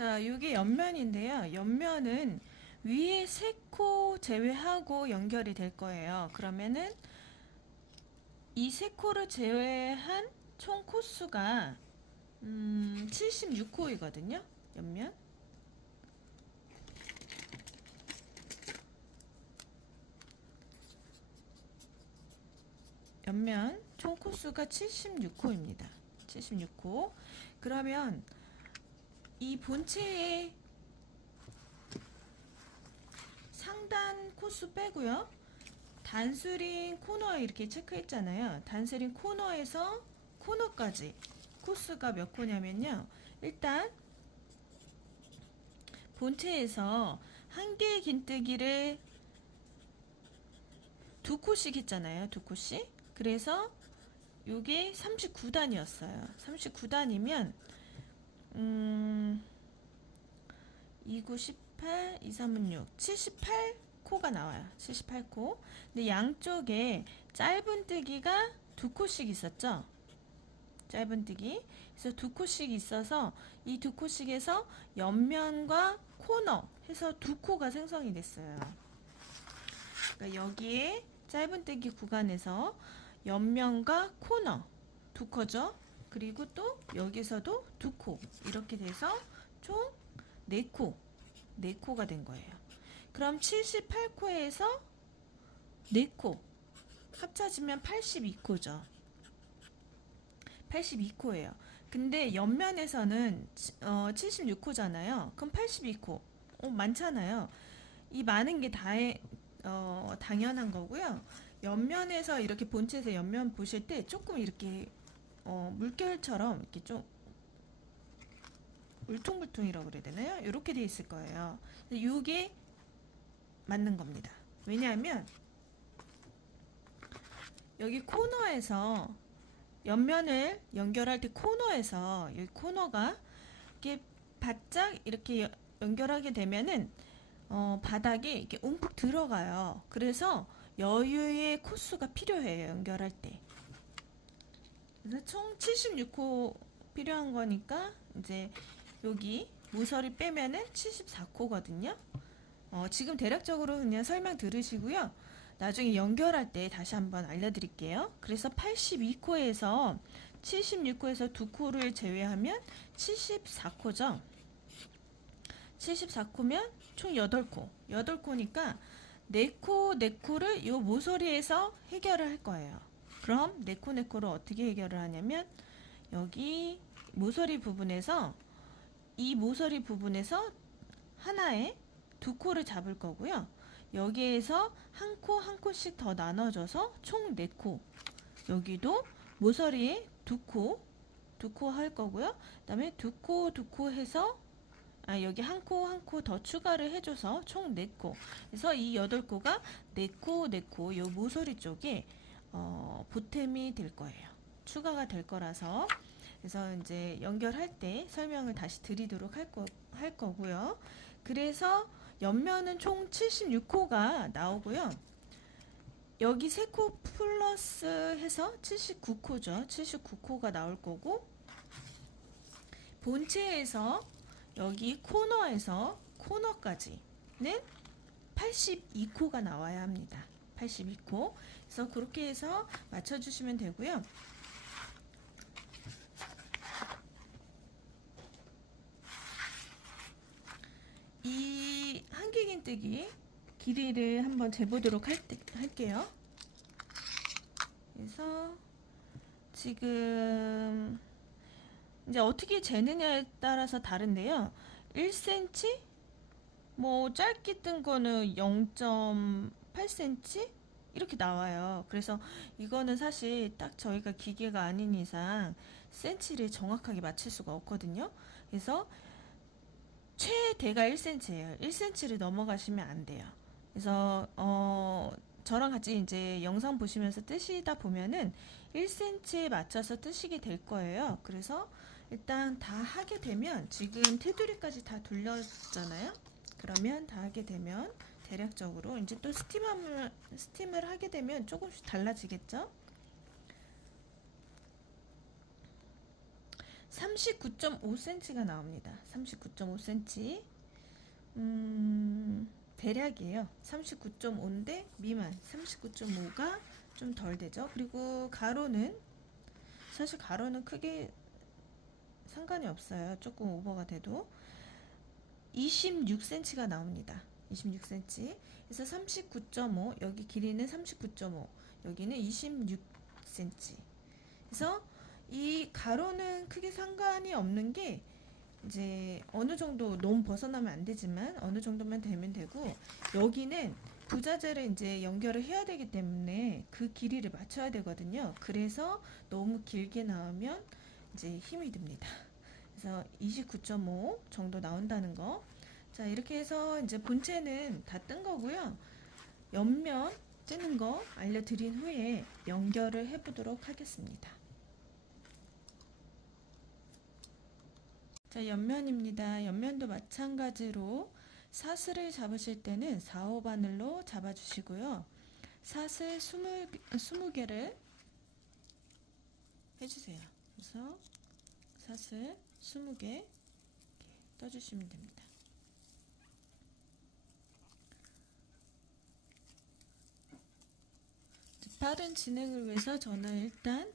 자, 이게 옆면인데요. 옆면은 위에 3코 제외하고 연결이 될 거예요. 그러면은 이 3코를 제외한 총 코수가 76코이거든요. 옆면. 옆면 총 코수가 76코입니다. 76코. 그러면 이 본체의 상단 코수 빼고요. 단수린 코너에 이렇게 체크했잖아요. 단수린 코너에서 코너까지 코수가 몇 코냐면요. 일단 본체에서 한 개의 긴뜨기를 2코씩 했잖아요. 2코씩. 그래서 요게 39단이었어요. 39단이면 2, 9, 18, 2, 3은 6, 78코가 나와요. 78코. 근데 양쪽에 짧은뜨기가 2코씩 있었죠. 짧은뜨기. 그래서 2코씩 있어서 이 2코씩에서 옆면과 코너 해서 2코가 생성이 됐어요. 그러니까 여기에 짧은뜨기 구간에서 옆면과 코너 2코죠. 그리고 또 여기서도 2코 이렇게 돼서 총 4코 4코가 된 거예요. 그럼 78코에서 4코 합쳐지면 82코죠. 82코예요. 근데 옆면에서는 76코잖아요. 그럼 82코. 많잖아요. 이 많은 게 당연한 거고요. 옆면에서 이렇게 본체에서 옆면 보실 때 조금 이렇게 물결처럼 이렇게 좀 울퉁불퉁이라고 그래야 되나요? 이렇게 돼 있을 거예요. 이게 맞는 겁니다. 왜냐하면 여기 코너에서 옆면을 연결할 때 코너에서 여기 코너가 이렇게 바짝 이렇게 연결하게 되면은 바닥에 이렇게 움푹 들어가요. 그래서 여유의 코수가 필요해요. 연결할 때. 그래서 총 76코 필요한 거니까 이제 여기 모서리 빼면은 74코거든요. 지금 대략적으로 그냥 설명 들으시고요. 나중에 연결할 때 다시 한번 알려드릴게요. 그래서 82코에서 76코에서 2코를 제외하면 74코죠. 74코면 총 8코. 8코니까 4코, 4코를 이 모서리에서 해결을 할 거예요. 그럼 4코, 4코를 어떻게 해결을 하냐면 여기 모서리 부분에서 이 모서리 부분에서 하나에 2코를 잡을 거고요. 여기에서 한 코 한 코씩 더 나눠줘서 총 4코. 여기도 모서리에 2코 할 거고요. 그 다음에 2코 해서 여기 한 코 한 코 더 추가를 해줘서 총 4코. 그래서 이 8코가 4코 요 모서리 쪽에 보탬이 될 거예요. 추가가 될 거라서. 그래서 이제 연결할 때 설명을 다시 드리도록 할 거고요. 그래서 옆면은 총 76코가 나오고요. 여기 3코 플러스 해서 79코죠. 79코가 나올 거고, 본체에서 여기 코너에서 코너까지는 82코가 나와야 합니다. 82코. 그래서 그렇게 해서 맞춰주시면 되고요. 이 한길긴뜨기 길이를 한번 재보도록 할게요. 그래서 지금 이제 어떻게 재느냐에 따라서 다른데요. 1cm, 뭐 짧게 뜬 거는 0.8cm 이렇게 나와요. 그래서 이거는 사실 딱 저희가 기계가 아닌 이상 센치를 정확하게 맞출 수가 없거든요. 그래서 최대가 1cm예요. 1cm를 넘어가시면 안 돼요. 그래서 저랑 같이 이제 영상 보시면서 뜨시다 보면은 1cm에 맞춰서 뜨시게 될 거예요. 그래서 일단 다 하게 되면 지금 테두리까지 다 돌렸잖아요. 그러면 다 하게 되면 대략적으로 이제 또 스팀을 하게 되면 조금씩 달라지겠죠. 39.5cm가 나옵니다. 39.5cm. 대략이에요. 39.5인데 미만 39.5가 좀 덜 되죠. 그리고 가로는 사실 가로는 크게 상관이 없어요. 조금 오버가 돼도 26cm가 나옵니다. 26cm. 그래서 39.5 여기 길이는 39.5 여기는 26cm. 그래서 이 가로는 크게 상관이 없는 게 이제 어느 정도 너무 벗어나면 안 되지만 어느 정도만 되면 되고 여기는 부자재를 이제 연결을 해야 되기 때문에 그 길이를 맞춰야 되거든요. 그래서 너무 길게 나오면 이제 힘이 듭니다. 그래서 29.5 정도 나온다는 거. 자, 이렇게 해서 이제 본체는 다 뜬 거고요. 옆면 뜨는 거 알려드린 후에 연결을 해보도록 하겠습니다. 자, 옆면입니다. 옆면도 마찬가지로 사슬을 잡으실 때는 4호 바늘로 잡아주시고요. 사슬 20개를 해주세요. 그래서 사슬 20개 이렇게 떠주시면 됩니다. 빠른 진행을 위해서 저는 일단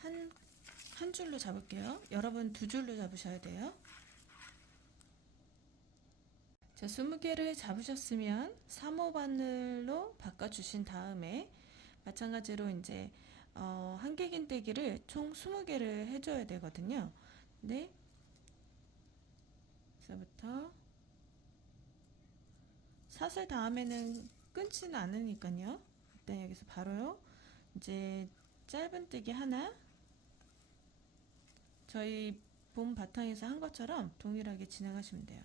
한 줄로 잡을게요. 여러분 두 줄로 잡으셔야 돼요. 자, 20개를 잡으셨으면 3호 바늘로 바꿔주신 다음에 마찬가지로 이제 한길긴뜨기를 총 20개를 해줘야 되거든요. 네. 그래서부터 사슬 다음에는 끊지는 않으니까요. 일단 여기서 바로요. 이제 짧은뜨기 하나 저희 본 바탕에서 한 것처럼 동일하게 진행하시면 돼요.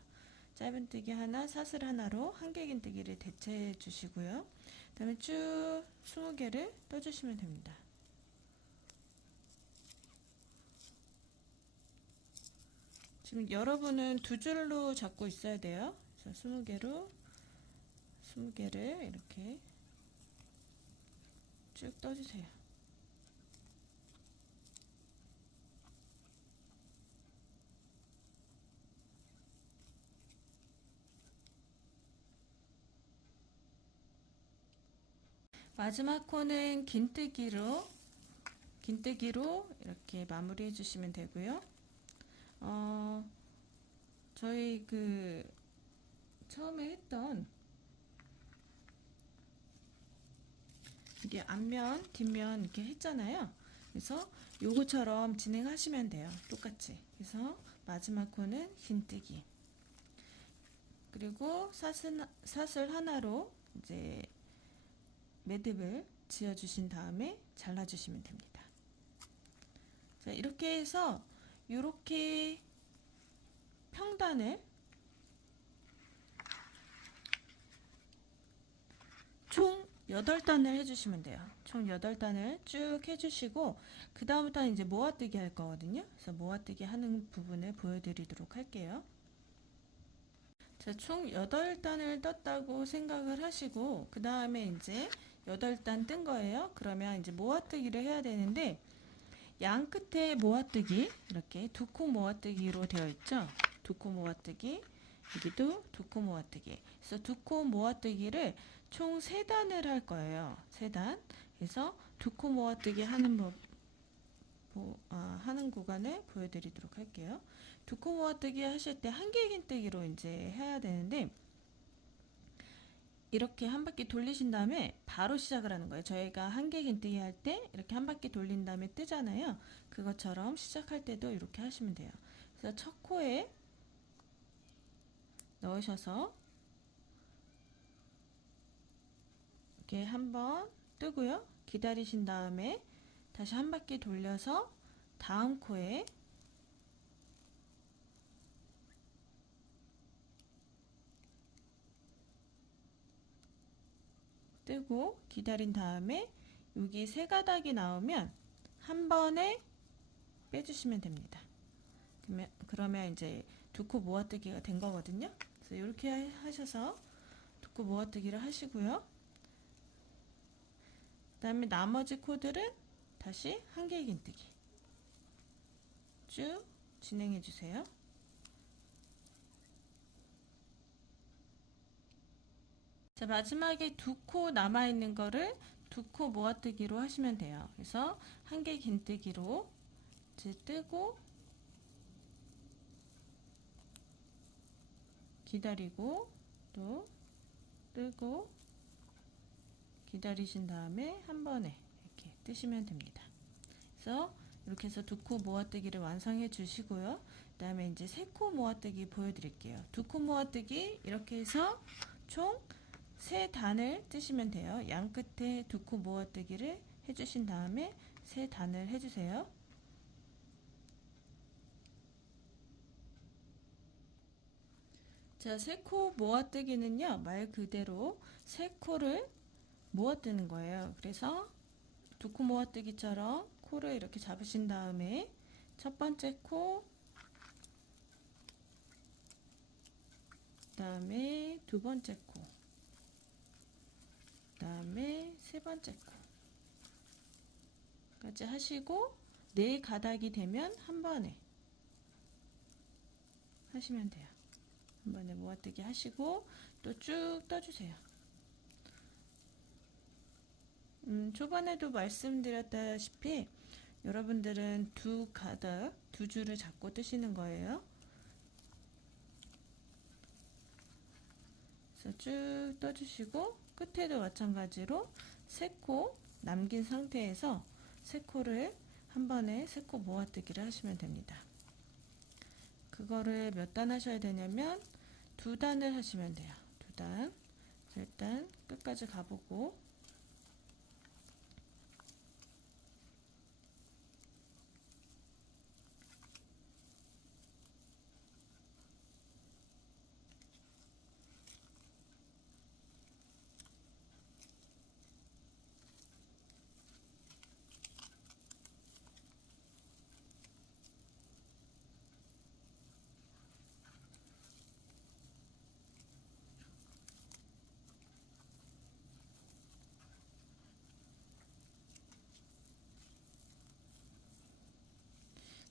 짧은뜨기 하나, 사슬 하나로 한길긴뜨기를 대체해 주시고요. 그 다음에 쭉 20개를 떠주시면 됩니다. 지금 여러분은 두 줄로 잡고 있어야 돼요. 그래서 20개를 이렇게 쭉 떠주세요. 마지막 코는 긴뜨기로 이렇게 마무리 해주시면 되고요. 저희 처음에 했던 이게 앞면, 뒷면 이렇게 했잖아요. 그래서 요거처럼 진행하시면 돼요. 똑같이. 그래서 마지막 코는 긴뜨기. 그리고 사슬 하나로 이제 매듭을 지어주신 다음에 잘라주시면 됩니다. 자, 이렇게 해서 이렇게 평단을 총 8단을 해주시면 돼요. 총 8단을 쭉 해주시고 그 다음부터는 이제 모아뜨기 할 거거든요. 그래서 모아뜨기 하는 부분을 보여드리도록 할게요. 자, 총 8단을 떴다고 생각을 하시고 그 다음에 이제 8단 뜬 거예요. 그러면 이제 모아뜨기를 해야 되는데 양 끝에 모아뜨기 이렇게 두 코 모아뜨기로 되어 있죠. 두 코 모아뜨기 여기도 두 코 모아뜨기. 그래서 두 코 모아뜨기를 총 3단을 할 거예요. 3단. 그래서 두 코 모아뜨기 하는 하는 구간을 보여드리도록 할게요. 두 코 모아뜨기 하실 때 한길긴뜨기로 이제 해야 되는데 이렇게 한 바퀴 돌리신 다음에 바로 시작을 하는 거예요. 저희가 한길긴뜨기 할 때 이렇게 한 바퀴 돌린 다음에 뜨잖아요. 그것처럼 시작할 때도 이렇게 하시면 돼요. 그래서 첫 코에 넣으셔서 이렇게 한번 뜨고요. 기다리신 다음에 다시 한 바퀴 돌려서 다음 코에 뜨고 기다린 다음에 여기 세 가닥이 나오면 한 번에 빼주시면 됩니다. 그러면 이제 두 코 모아뜨기가 된 거거든요. 그래서 이렇게 하셔서 두 코 모아뜨기를 하시고요. 그 다음에 나머지 코들은 다시 한길긴뜨기 쭉 진행해 주세요. 자, 마지막에 두 코 남아있는 거를 두 코 모아뜨기로 하시면 돼요. 그래서 한 개 긴뜨기로 이제 뜨고 기다리고 또 뜨고 기다리신 다음에 한 번에 이렇게 뜨시면 됩니다. 그래서 이렇게 해서 두 코 모아뜨기를 완성해 주시고요. 그 다음에 이제 세 코 모아뜨기 보여드릴게요. 두 코 모아뜨기 이렇게 해서 총 3단을 뜨시면 돼요. 양 끝에 두 코 모아뜨기를 해주신 다음에 3단을 해주세요. 자, 세 코 모아뜨기는요, 말 그대로 세 코를 모아뜨는 거예요. 그래서 두 코 모아뜨기처럼 코를 이렇게 잡으신 다음에 첫 번째 코, 그 다음에 두 번째 코, 그 다음에 세 번째 코까지 하시고 네 가닥이 되면 한 번에 하시면 돼요. 한 번에 모아뜨기 하시고 또 쭉 떠주세요. 초반에도 말씀드렸다시피 여러분들은 두 가닥, 두 줄을 잡고 뜨시는 거예요. 그래서 쭉 떠주시고 끝에도 마찬가지로 세 코 남긴 상태에서 세 코를 한 번에 세 코 모아뜨기를 하시면 됩니다. 그거를 몇 단 하셔야 되냐면 2단을 하시면 돼요. 2단. 일단 끝까지 가보고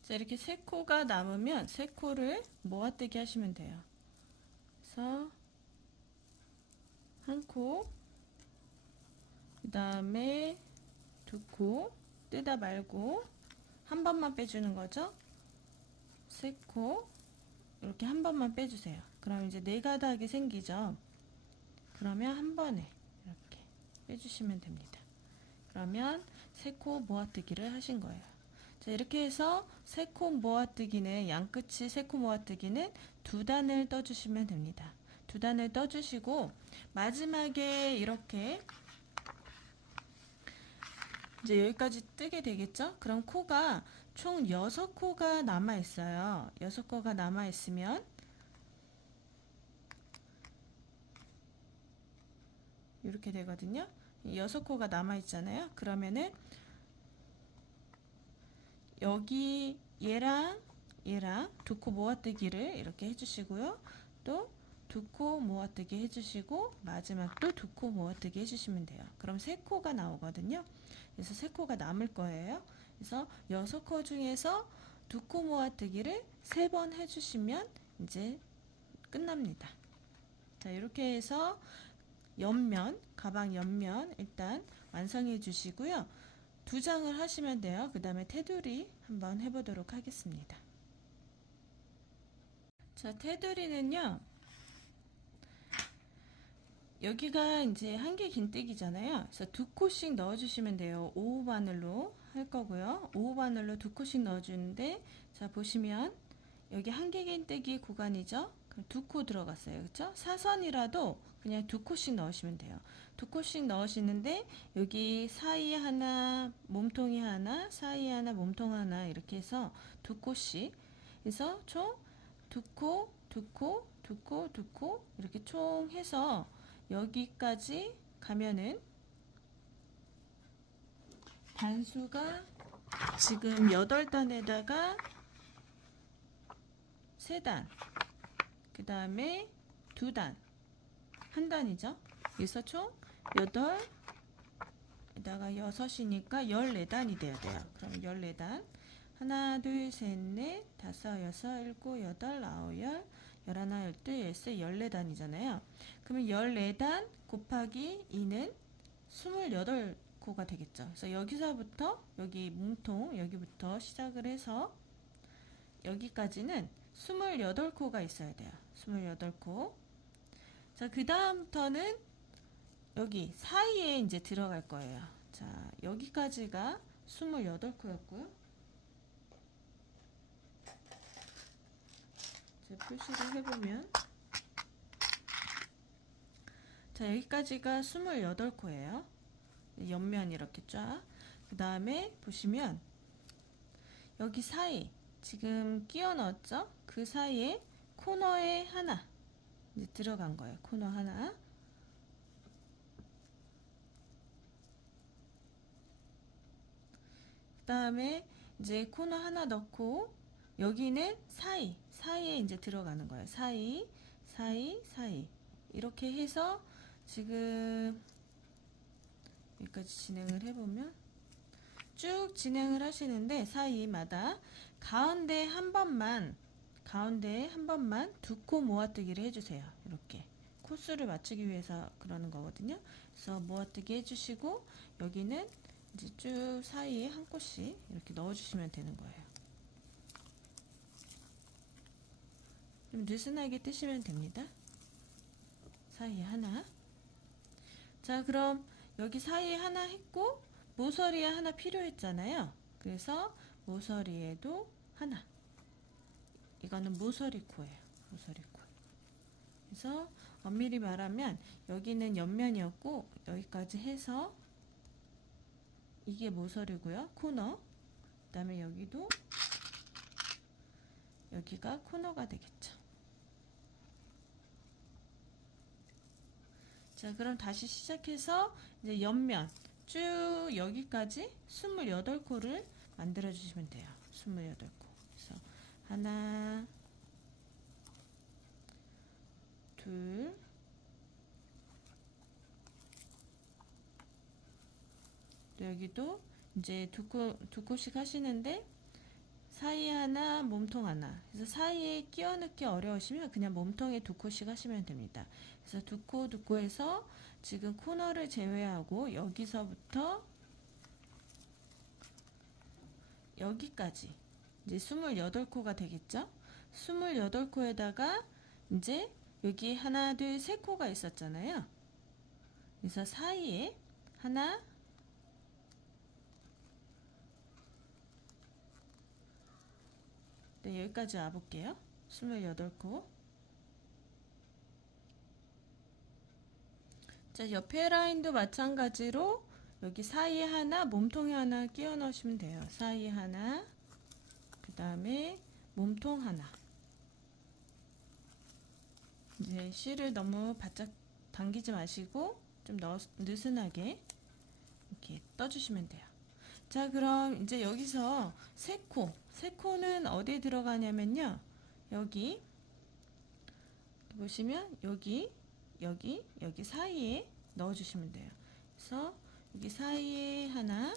자, 이렇게 세 코가 남으면 세 코를 모아뜨기 하시면 돼요. 그래서 한 코, 그 다음에 두 코, 뜨다 말고 한 번만 빼주는 거죠. 세 코, 이렇게 한 번만 빼주세요. 그럼 이제 네 가닥이 생기죠. 그러면 한 번에 이렇게 빼주시면 됩니다. 그러면 세 코 모아뜨기를 하신 거예요. 자, 이렇게 해서 세 코 모아뜨기는 양끝이 세 코 모아뜨기는 2단을 떠주시면 됩니다. 2단을 떠주시고 마지막에 이렇게 이제 여기까지 뜨게 되겠죠? 그럼 코가 총 6코가 남아 있어요. 6코가 남아 있으면 이렇게 되거든요. 6코가 남아 있잖아요. 그러면은 여기 얘랑 두 코 모아뜨기를 이렇게 해주시고요. 또 두 코 모아뜨기 해주시고 마지막도 두 코 모아뜨기 해주시면 돼요. 그럼 세 코가 나오거든요. 그래서 세 코가 남을 거예요. 그래서 6코 중에서 두 코 모아뜨기를 3번 해주시면 이제 끝납니다. 자, 이렇게 해서 옆면, 가방 옆면 일단 완성해 주시고요. 2장을 하시면 돼요. 그 다음에 테두리 한번 해보도록 하겠습니다. 자, 테두리는요. 여기가 이제 한 개 긴뜨기잖아요. 그래서 2코씩 넣어주시면 돼요. 5호 바늘로 할 거고요. 5호 바늘로 2코씩 넣어주는데 자, 보시면 여기 한 개 긴뜨기 구간이죠. 그럼 2코 들어갔어요. 그렇죠? 사선이라도 그냥 2코씩 넣으시면 돼요. 2코씩 넣으시는데 여기 사이 하나, 몸통이 하나, 사이 하나, 몸통 하나 이렇게 해서 2코씩 해서 총 2코, 2코, 2코, 2코 이렇게 총 해서 여기까지 가면은 단수가 지금 8단에다가 3단, 그 다음에 2단, 한 단이죠. 그래서 총 8에다가 6이니까 14단이 돼야 돼요. 그럼 14단 하나, 둘, 셋, 넷, 다섯, 여섯, 일곱, 여덟, 아홉, 열, 열하나, 열둘, 열세, 14단이잖아요. 그러면 14단 곱하기 2는 28코가 되겠죠. 그래서 여기서부터 여기 몸통 여기부터 시작을 해서 여기까지는 28코가 있어야 돼요. 28코. 자, 그 다음부터는 여기 사이에 이제 들어갈 거예요. 자, 여기까지가 28코였고요. 표시를 해보면, 자, 여기까지가 28코예요. 옆면 이렇게 쫙. 그 다음에 보시면 여기 사이 지금 끼워 넣었죠? 그 사이에 코너에 하나 이제 들어간 거예요. 코너 하나. 그 다음에 이제 코너 하나 넣고 여기는 사이에 이제 들어가는 거예요. 사이 이렇게 해서 지금 여기까지 진행을 해보면 쭉 진행을 하시는데 사이마다 가운데 한 번만 두 코 모아뜨기를 해주세요. 이렇게 코수를 맞추기 위해서 그러는 거거든요. 그래서 모아뜨기 해주시고 여기는 이제 쭉 사이에 한 코씩 이렇게 넣어주시면 되는 거예요. 좀 느슨하게 뜨시면 됩니다. 사이에 하나. 자, 그럼 여기 사이에 하나 했고 모서리에 하나 필요했잖아요. 그래서 모서리에도 하나. 이거는 모서리 코예요. 모서리 코. 그래서 엄밀히 말하면 여기는 옆면이었고 여기까지 해서 이게 모서리고요. 코너. 그 다음에 여기도 여기가 코너가 되겠죠. 자, 그럼 다시 시작해서 이제 옆면 쭉 여기까지 28코를 만들어 주시면 돼요. 28코. 그래서 하나, 둘, 또 여기도 이제 두 코씩 하시는데 사이에 하나, 몸통 하나. 그래서 사이에 끼워 넣기 어려우시면 그냥 몸통에 두 코씩 하시면 됩니다. 그래서 두 코 해서 지금 코너를 제외하고 여기서부터 여기까지 이제 28코가 되겠죠? 28코에다가 이제 여기 하나, 둘, 세 코가 있었잖아요. 그래서 사이에 하나, 네, 여기까지 와볼게요. 28코. 자, 옆에 라인도 마찬가지로 여기 사이에 하나, 몸통에 하나 끼워 넣으시면 돼요. 사이에 하나, 그 다음에 몸통 하나. 이제 실을 너무 바짝 당기지 마시고 좀 느슨하게 이렇게 떠주시면 돼요. 자, 그럼 이제 여기서 세 코는 어디에 들어가냐면요. 여기 보시면 여기 사이에 넣어주시면 돼요. 그래서 여기 사이에 하나,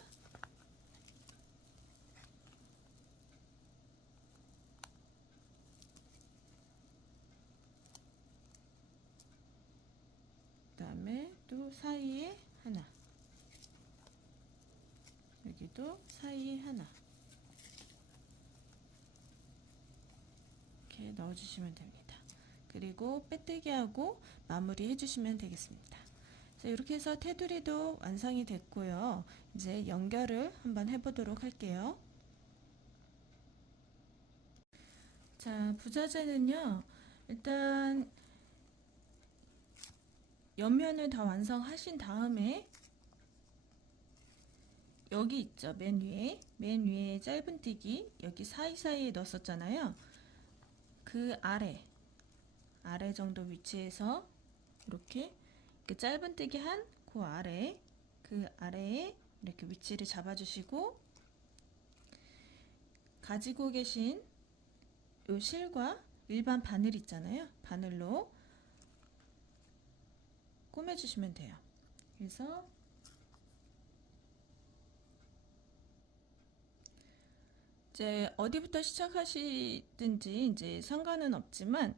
그 다음에 또 사이에 하나, 여기도 사이에 하나, 이렇게 넣어주시면 됩니다. 그리고 빼뜨기하고 마무리 해주시면 되겠습니다. 자, 이렇게 해서 테두리도 완성이 됐고요. 이제 연결을 한번 해보도록 할게요. 자, 부자재는요. 일단 옆면을 다 완성하신 다음에 여기 있죠. 맨 위에 짧은뜨기 여기 사이사이에 넣었었잖아요. 그 아래 정도 위치에서 이렇게 그 짧은뜨기 한 그 아래에 이렇게 위치를 잡아주시고 가지고 계신 요 실과 일반 바늘 있잖아요. 바늘로 꼬매주시면 돼요. 그래서 이제 어디부터 시작하시든지 이제 상관은 없지만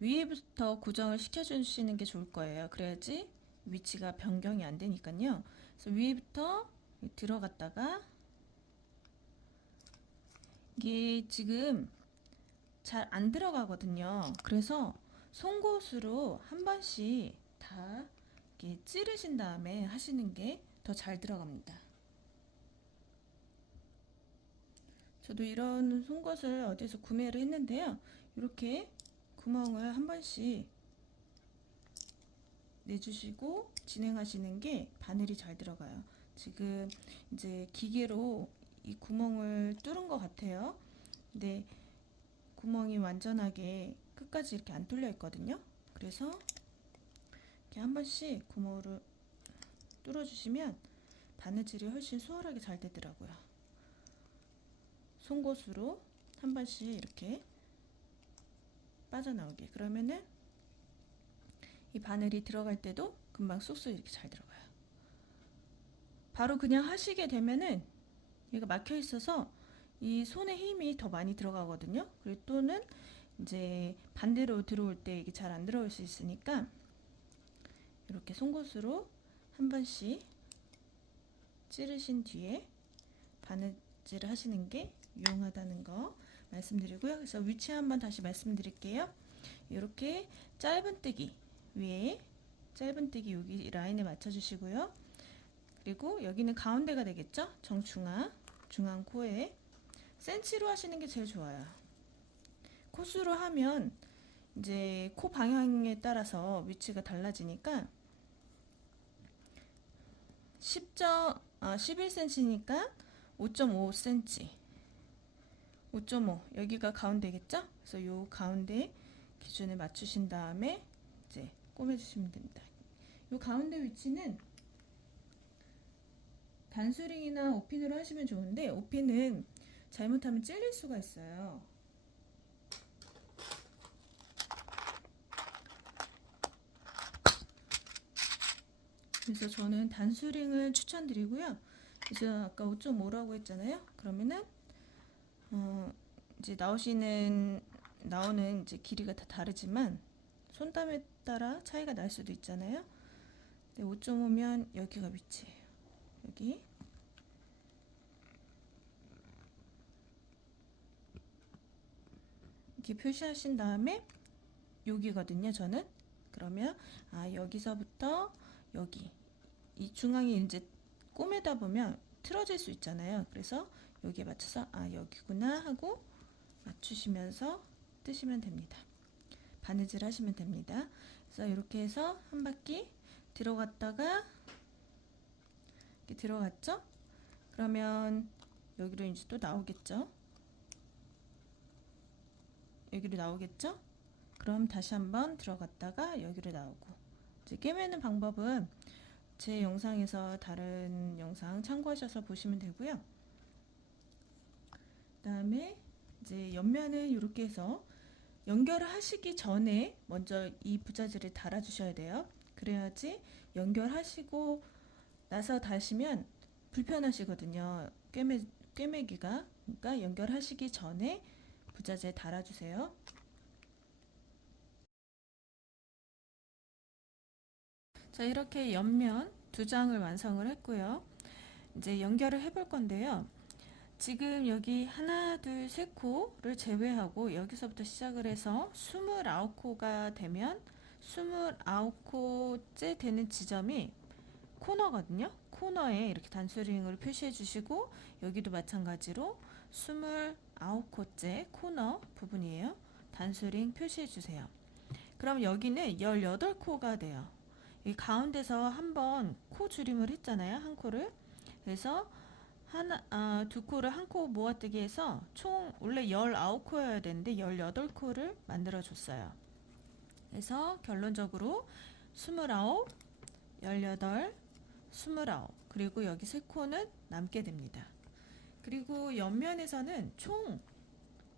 위에부터 고정을 시켜주시는 게 좋을 거예요. 그래야지 위치가 변경이 안 되니까요. 그래서 위에부터 들어갔다가 이게 지금 잘 안 들어가거든요. 그래서 송곳으로 한 번씩 다 이렇게 찌르신 다음에 하시는 게 더 잘 들어갑니다. 저도 이런 송곳을 어디서 구매를 했는데요. 이렇게 구멍을 한 번씩 내주시고 진행하시는 게 바늘이 잘 들어가요. 지금 이제 기계로 이 구멍을 뚫은 것 같아요. 근데 구멍이 완전하게 끝까지 이렇게 안 뚫려 있거든요. 그래서 이렇게 한 번씩 구멍을 뚫어주시면 바느질이 훨씬 수월하게 잘 되더라고요. 송곳으로 한 번씩 이렇게 빠져나오게. 그러면은 이 바늘이 들어갈 때도 금방 쏙쏙 이렇게 잘 들어가요. 바로 그냥 하시게 되면은 얘가 막혀 있어서 이 손에 힘이 더 많이 들어가거든요. 그리고 또는 이제 반대로 들어올 때 이게 잘 안 들어올 수 있으니까 이렇게 송곳으로 한 번씩 찌르신 뒤에 바느질을 하시는 게 유용하다는 거 말씀드리고요. 그래서 위치 한번 다시 말씀드릴게요. 이렇게 짧은뜨기 위에 짧은뜨기 여기 라인에 맞춰주시고요. 그리고 여기는 가운데가 되겠죠? 정중앙 중앙 코에 센치로 하시는 게 제일 좋아요. 코수로 하면 이제 코 방향에 따라서 위치가 달라지니까 11cm니까 5.5cm 5.5 여기가 가운데겠죠? 그래서 요 가운데 기준에 맞추신 다음에 이제 꼬매주시면 됩니다. 요 가운데 위치는 단수링이나 오핀으로 하시면 좋은데 오핀은 잘못하면 찔릴 수가 있어요. 그래서 저는 단수링을 추천드리고요. 그래서 아까 5.5라고 했잖아요. 그러면은 이제 나오는 이제 길이가 다 다르지만 손땀에 따라 차이가 날 수도 있잖아요. 5.5면 여기가 위치예요. 여기 이렇게 표시하신 다음에 여기거든요. 저는 그러면 여기서부터 여기 이 중앙이 이제 꼬매다 보면 틀어질 수 있잖아요. 그래서 여기에 맞춰서 여기구나 하고 맞추시면서 뜨시면 됩니다. 바느질 하시면 됩니다. 그래서 이렇게 해서 한 바퀴 들어갔다가 이렇게 들어갔죠? 그러면 여기로 이제 또 나오겠죠? 여기로 나오겠죠? 그럼 다시 한번 들어갔다가 여기로 나오고 이제 꿰매는 방법은 제 영상에서 다른 영상 참고하셔서 보시면 되고요. 그 다음에 이제 옆면은 이렇게 해서 연결을 하시기 전에 먼저 이 부자재를 달아 주셔야 돼요. 그래야지 연결하시고 나서 다시면 불편하시거든요. 꿰매기가. 그러니까 연결하시기 전에 부자재 달아 주세요. 자, 이렇게 옆면 두 장을 완성을 했고요. 이제 연결을 해볼 건데요. 지금 여기 하나, 둘, 셋 코를 제외하고 여기서부터 시작을 해서 29코가 되면 29코째 되는 지점이 코너거든요. 코너에 이렇게 단수링을 표시해 주시고 여기도 마찬가지로 29코째 코너 부분이에요. 단수링 표시해 주세요. 그럼 여기는 18코가 돼요. 이 가운데서 한번 코 줄임을 했잖아요. 한 코를. 그래서 두 코를 한 코 모아뜨기 해서 총 원래 19코여야 되는데 18코를 만들어 줬어요. 그래서 결론적으로 29, 18, 29 그리고 여기 3코는 남게 됩니다. 그리고 옆면에서는 총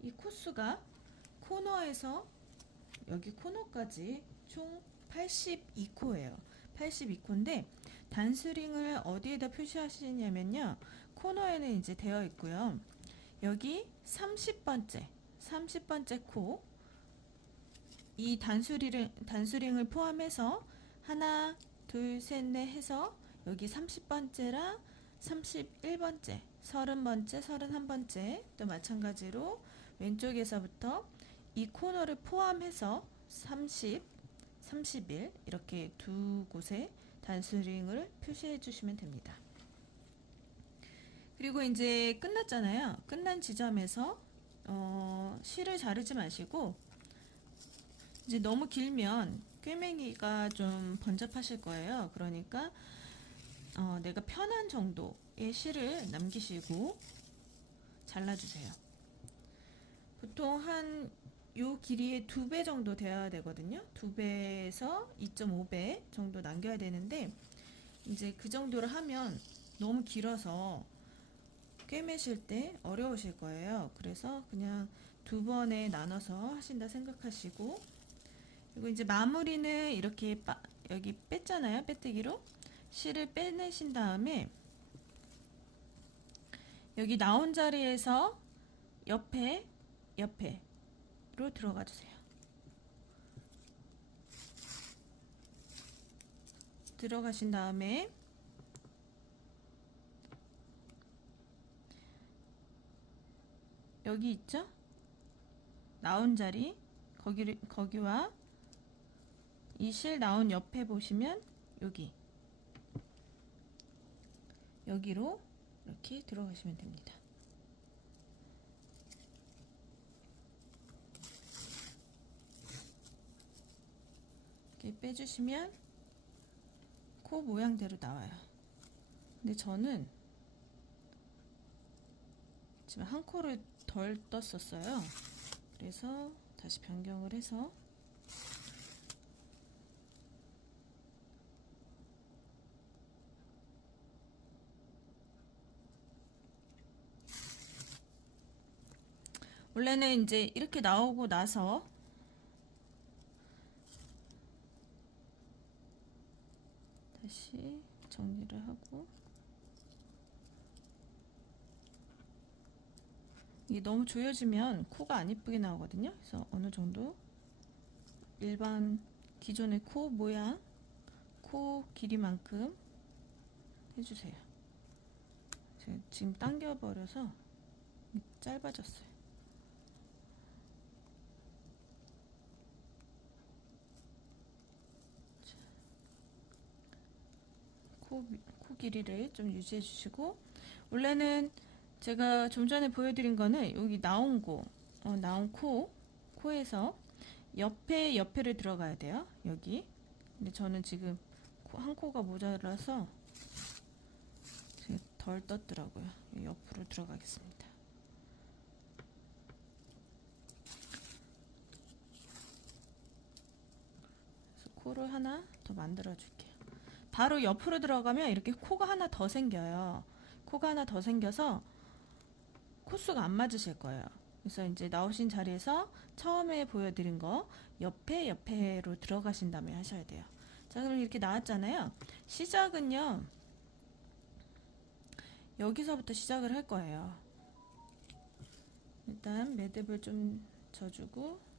이 코수가 코너에서 여기 코너까지 총 82코예요. 82코인데 단수링을 어디에다 표시하시냐면요. 코너에는 이제 되어 있고요. 여기 30번째 코, 이 단수링을 포함해서 하나, 둘, 셋, 넷 해서 여기 30번째랑 31번째, 30번째, 31번째 또 마찬가지로 왼쪽에서부터 이 코너를 포함해서 30, 31 이렇게 두 곳에 단수링을 표시해 주시면 됩니다. 그리고 이제 끝났잖아요. 끝난 지점에서 실을 자르지 마시고, 이제 너무 길면 꿰매기가 좀 번잡하실 거예요. 그러니까 내가 편한 정도의 실을 남기시고 잘라주세요. 보통 한 요 길이의 2배 정도 되어야 되거든요. 2배에서 2.5배 정도 남겨야 되는데, 이제 그 정도를 하면 너무 길어서 꿰매실 때 어려우실 거예요. 그래서 그냥 2번에 나눠서 하신다 생각하시고, 그리고 이제 마무리는 이렇게 여기 뺐잖아요. 빼뜨기로 실을 빼내신 다음에 여기 나온 자리에서 옆에로 들어가 주세요. 들어가신 다음에 여기 있죠? 나온 자리 거기와 이 실 나온 옆에 보시면 여기로 이렇게 들어가시면 됩니다. 이렇게 빼주시면 코 모양대로 나와요. 근데 저는 지금 한 코를 덜 떴었어요. 그래서 다시 변경을 해서 원래는 이제 이렇게 나오고 나서 다시 정리를 하고, 이게 너무 조여지면 코가 안 이쁘게 나오거든요. 그래서 어느 정도 일반 기존의 코 모양, 코 길이만큼 해주세요. 제가 지금 당겨버려서 짧아졌어요. 코 길이를 좀 유지해 주시고, 원래는 제가 좀 전에 보여드린 거는 여기 나온 코에서 옆에를 들어가야 돼요. 여기. 근데 저는 지금 한 코가 모자라서 덜 떴더라고요. 옆으로 들어가겠습니다. 그래서 코를 하나 더 만들어 줄게요. 바로 옆으로 들어가면 이렇게 코가 하나 더 생겨요. 코가 하나 더 생겨서 코수가 안 맞으실 거예요. 그래서 이제 나오신 자리에서 처음에 보여드린 거 옆에로 들어가신 다음에 하셔야 돼요. 자, 그럼 이렇게 나왔잖아요. 시작은요, 여기서부터 시작을 할 거예요. 일단 매듭을 좀 져주고,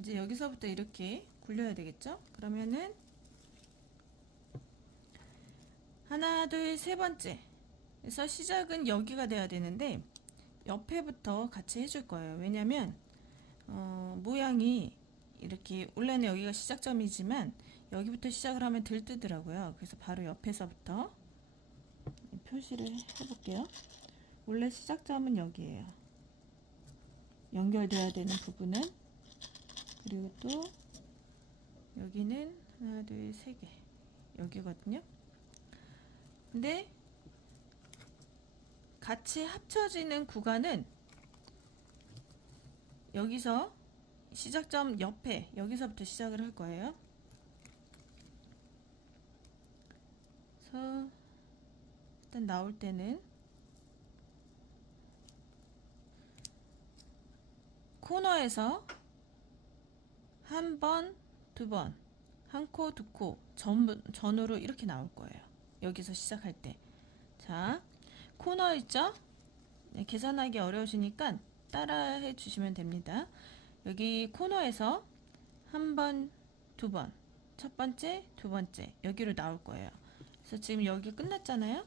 이제 여기서부터 이렇게 굴려야 되겠죠? 그러면은 하나, 둘, 세 번째. 그래서 시작은 여기가 돼야 되는데 옆에부터 같이 해줄 거예요. 왜냐면 모양이 이렇게, 원래는 여기가 시작점이지만 여기부터 시작을 하면 들뜨더라고요. 그래서 바로 옆에서부터 표시를 해볼게요. 원래 시작점은 여기에요. 연결돼야 되는 부분은. 그리고 또 여기는 하나, 둘, 세 개 여기거든요. 근데 같이 합쳐지는 구간은 여기서 시작점 옆에 여기서부터 시작을 할 거예요. 그래서 일단 나올 때는 코너에서 한 번, 두 번, 한 코, 두 코, 전으로 이렇게 나올 거예요. 여기서 시작할 때. 자, 코너 있죠? 네, 계산하기 어려우시니까 따라해 주시면 됩니다. 여기 코너에서 한 번, 두 번, 첫 번째, 두 번째, 여기로 나올 거예요. 그래서 지금 여기 끝났잖아요?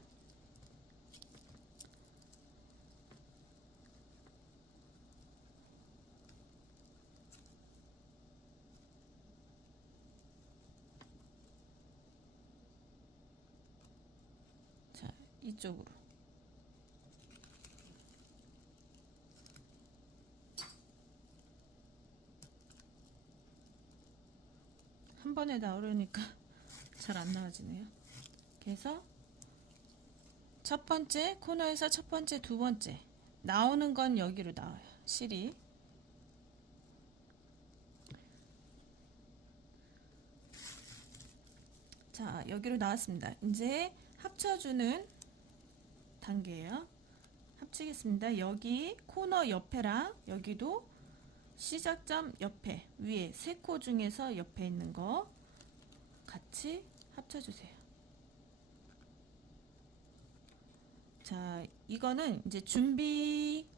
자, 이쪽으로. 한 번에 나오려니까 잘 안 나와지네요. 그래서 첫 번째 코너에서 첫 번째, 두 번째 나오는 건 여기로 나와요. 실이. 자, 여기로 나왔습니다. 이제 합쳐주는 단계예요. 합치겠습니다. 여기 코너 옆에랑 여기도 시작점 옆에 위에 세 코 중에서 옆에 있는 거 같이 합쳐주세요. 자, 이거는 이제 준비하는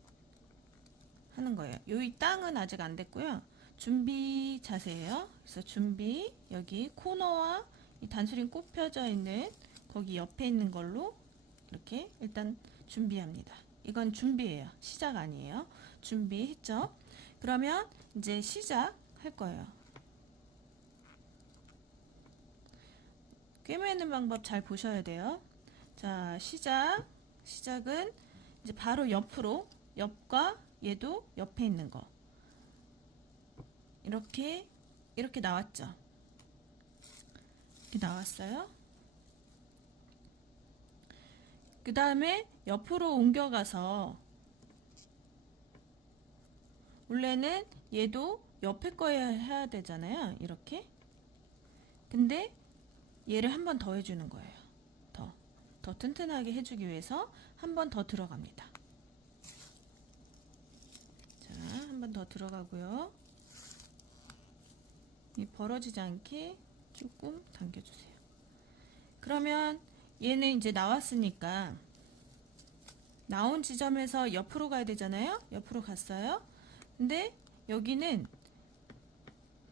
거예요. 여기 땅은 아직 안 됐고요. 준비 자세예요. 그래서 준비, 여기 코너와 이 단수링 꼽혀져 있는 거기 옆에 있는 걸로 이렇게 일단 준비합니다. 이건 준비예요. 시작 아니에요. 준비했죠? 그러면 이제 시작할 거예요. 꿰매는 방법 잘 보셔야 돼요. 자, 시작은 이제 바로 옆으로, 옆과 얘도 옆에 있는 거. 이렇게 나왔죠. 이렇게 나왔어요. 그 다음에 옆으로 옮겨가서 원래는 얘도 옆에 거에 해야 되잖아요. 이렇게. 근데 얘를 한 번 더 해주는 거예요. 더 튼튼하게 해주기 위해서 한 번 더 들어갑니다. 자, 한 번 더 들어가고요. 이 벌어지지 않게 조금 당겨주세요. 그러면 얘는 이제 나왔으니까 나온 지점에서 옆으로 가야 되잖아요. 옆으로 갔어요. 근데 여기는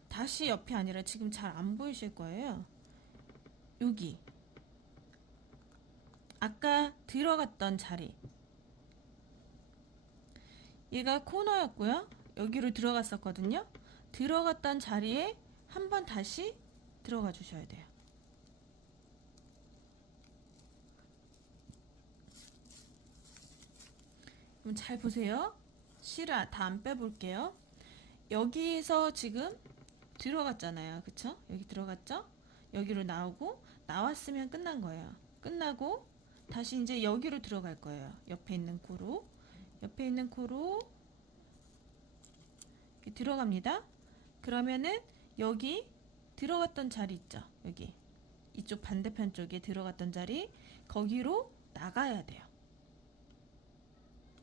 다시 옆이 아니라 지금 잘 안 보이실 거예요. 여기 아까 들어갔던 자리, 얘가 코너였고요. 여기로 들어갔었거든요. 들어갔던 자리에 한 번 다시 들어가 주셔야 돼요. 그럼 잘 보세요. 실을 다 안 빼볼게요. 여기서 지금 들어갔잖아요. 그쵸? 여기 들어갔죠? 여기로 나오고 나왔으면 끝난 거예요. 끝나고 다시 이제 여기로 들어갈 거예요. 옆에 있는 코로 이렇게 들어갑니다. 그러면은 여기 들어갔던 자리 있죠? 여기 이쪽 반대편 쪽에 들어갔던 자리, 거기로 나가야 돼요.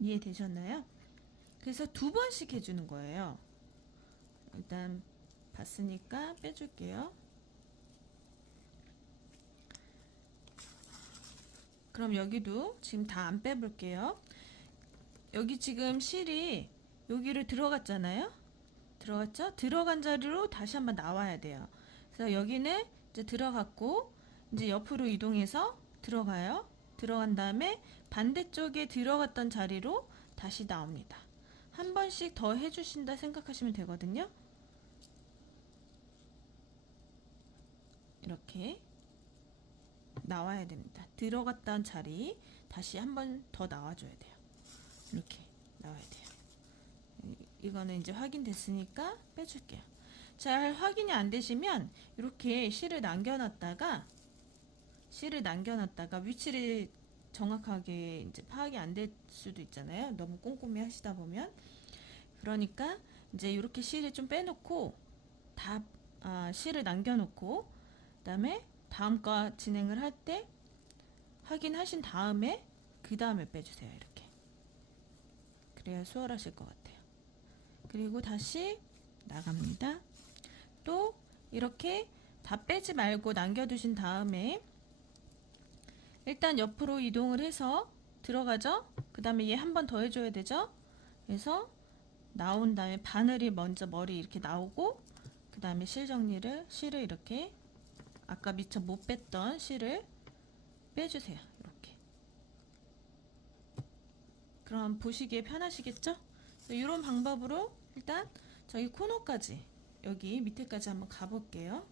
이해되셨나요? 그래서 두 번씩 해주는 거예요. 일단 봤으니까 빼줄게요. 그럼 여기도 지금 다 안 빼볼게요. 여기 지금 실이 여기를 들어갔잖아요. 들어갔죠? 들어간 자리로 다시 한번 나와야 돼요. 그래서 여기는 이제 들어갔고 이제 옆으로 이동해서 들어가요. 들어간 다음에 반대쪽에 들어갔던 자리로 다시 나옵니다. 한 번씩 더 해주신다 생각하시면 되거든요. 이렇게 나와야 됩니다. 들어갔던 자리 다시 한 번 더 나와줘야 돼요. 이렇게 나와야 돼요. 이거는 이제 확인됐으니까 빼줄게요. 잘 확인이 안 되시면 이렇게 실을 남겨놨다가 위치를 정확하게 이제 파악이 안 될 수도 있잖아요. 너무 꼼꼼히 하시다 보면. 그러니까 이제 이렇게 실을 좀 빼놓고 실을 남겨놓고 그다음에 다음 거 진행을 할 때 확인하신 다음에 그 다음에 빼주세요. 이렇게. 그래야 수월하실 것 같아요. 그리고 다시 나갑니다. 또 이렇게 다 빼지 말고 남겨두신 다음에 일단 옆으로 이동을 해서 들어가죠. 그 다음에 얘 한 번 더 해줘야 되죠. 그래서 나온 다음에 바늘이 먼저 머리 이렇게 나오고 그 다음에 실을 이렇게 아까 미처 못 뺐던 실을 빼주세요. 이렇게. 그럼 보시기에 편하시겠죠? 이런 방법으로 일단 저희 코너까지 여기 밑에까지 한번 가볼게요.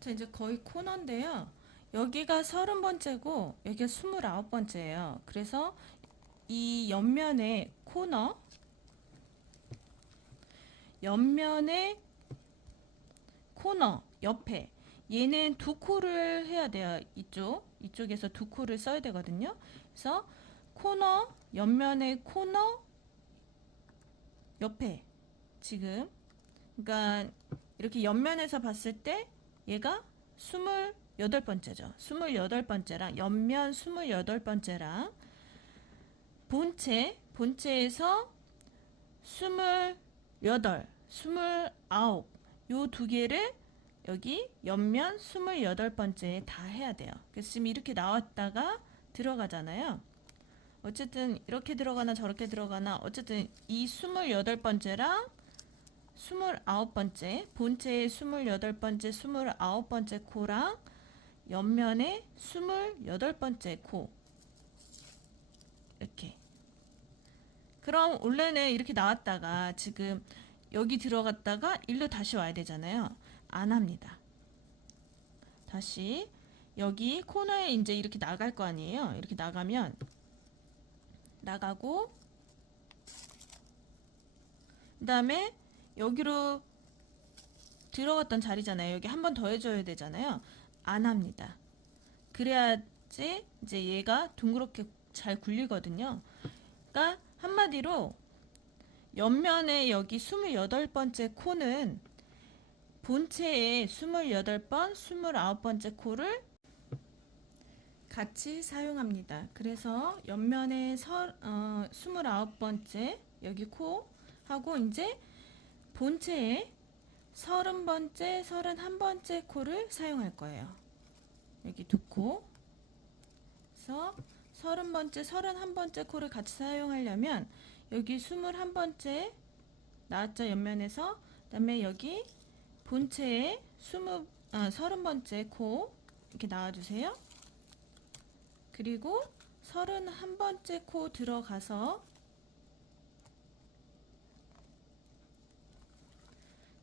자, 이제 거의 코너인데요. 여기가 30번째고 여기가 29번째예요. 그래서 이 옆면에 코너, 옆면에 코너 옆에 얘는 두 코를 해야 돼요. 이쪽에서 두 코를 써야 되거든요. 그래서 코너, 옆면에 코너, 옆에 지금 그러니까 이렇게 옆면에서 봤을 때 얘가 28번째죠. 28번째랑 옆면 28번째랑 본체에서 28, 29 요 두 개를 여기 옆면 28번째에 다 해야 돼요. 그래서 지금 이렇게 나왔다가 들어가잖아요. 어쨌든 이렇게 들어가나 저렇게 들어가나 어쨌든 이 28번째랑 29번째 본체의 28번째 29번째 코랑 옆면에 28번째 코 이렇게. 그럼 원래는 이렇게 나왔다가 지금 여기 들어갔다가 일로 다시 와야 되잖아요. 안 합니다. 다시 여기 코너에 이제 이렇게 나갈 거 아니에요. 이렇게 나가면 나가고 그 다음에 여기로 들어갔던 자리잖아요. 여기 한 번 더 해줘야 되잖아요. 안 합니다. 그래야지 이제 얘가 둥그렇게 잘 굴리거든요. 그러니까 한마디로 옆면에 여기 28번째 코는 본체의 28번, 29번째 코를 같이 사용합니다. 그래서 옆면에 29번째 여기 코 하고 이제 본체에 30번째, 31번째 코를 사용할 거예요. 여기 두 코. 그래서 30번째, 31번째 코를 같이 사용하려면 여기 21번째 나왔죠? 옆면에서. 그다음에 여기 본체에 30번째 코 이렇게 나와주세요. 그리고 31번째 코 들어가서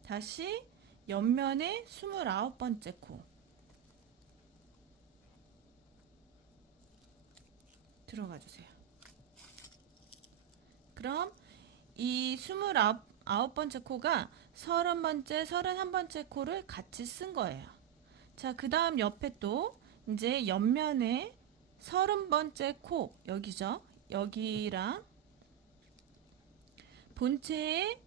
다시 옆면에 29번째 코 들어가 주세요. 그럼 이 29번째 코가 30번째, 31번째 코를 같이 쓴 거예요. 자, 그 다음 옆에 또 이제 옆면에 30번째 코 여기죠. 여기랑 본체에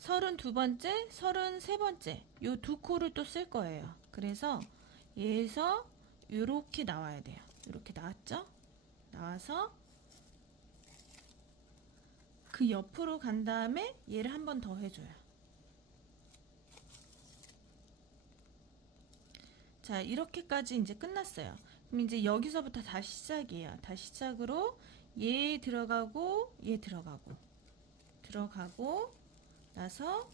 32번째, 33번째 요 두 코를 또 쓸 거예요. 그래서 얘에서 이렇게 나와야 돼요. 이렇게 나왔죠? 나와서 그 옆으로 간 다음에 얘를 한 번 더 해줘요. 자, 이렇게까지 이제 끝났어요. 그럼 이제 여기서부터 다시 시작이에요. 다시 시작으로 얘 들어가고 얘 들어가고 나서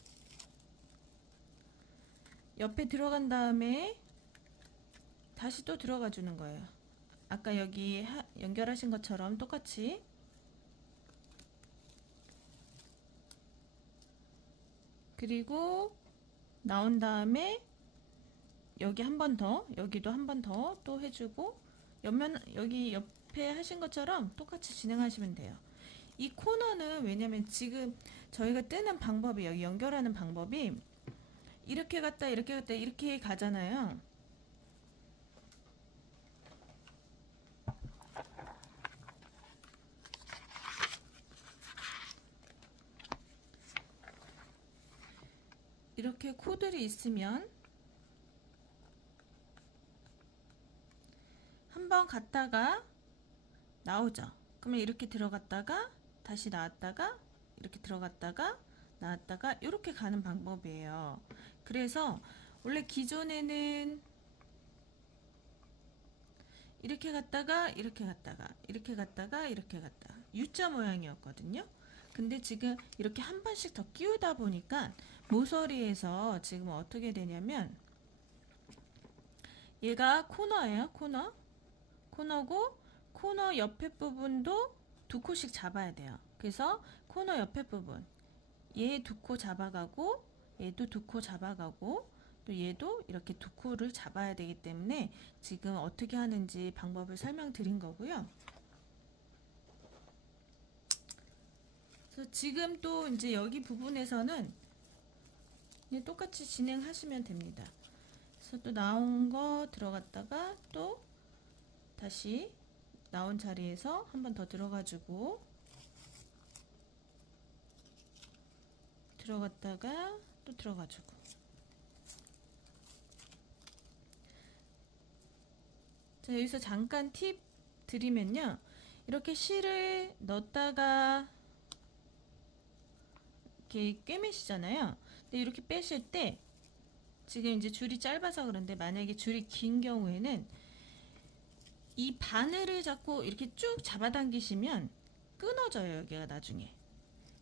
옆에 들어간 다음에 다시 또 들어가 주는 거예요. 아까 여기 연결하신 것처럼 똑같이 그리고 나온 다음에 여기 한 번 더, 여기도 한 번 더 또 해주고 옆면 여기 옆에 하신 것처럼 똑같이 진행하시면 돼요. 이 코너는 왜냐면 지금 저희가 뜨는 방법이 여기 연결하는 방법이 이렇게 갔다 이렇게 갔다 이렇게 가잖아요. 이렇게 코들이 있으면 한번 갔다가 나오죠. 그러면 이렇게 들어갔다가 다시 나왔다가 이렇게 들어갔다가 나왔다가 이렇게 가는 방법이에요. 그래서 원래 기존에는 이렇게 갔다가 이렇게 갔다가 이렇게 갔다가 이렇게 갔다 U자 모양이었거든요. 근데 지금 이렇게 한 번씩 더 끼우다 보니까 모서리에서 지금 어떻게 되냐면 얘가 코너예요. 코너고 코너 옆에 부분도 두 코씩 잡아야 돼요. 그래서 코너 옆에 부분 얘 두 코 잡아가고 얘도 두 코 잡아가고 또 얘도 이렇게 두 코를 잡아야 되기 때문에 지금 어떻게 하는지 방법을 설명드린 거고요. 그래서 지금 또 이제 여기 부분에서는 똑같이 진행하시면 됩니다. 그래서 또 나온 거 들어갔다가 또 다시 나온 자리에서 한 번 더 들어가지고 들어갔다가 또 들어가지고 자, 여기서 잠깐 팁 드리면요. 이렇게 실을 넣었다가 이렇게 꿰매시잖아요. 근데 이렇게 빼실 때 지금 이제 줄이 짧아서 그런데 만약에 줄이 긴 경우에는 이 바늘을 잡고 이렇게 쭉 잡아당기시면 끊어져요. 여기가 나중에.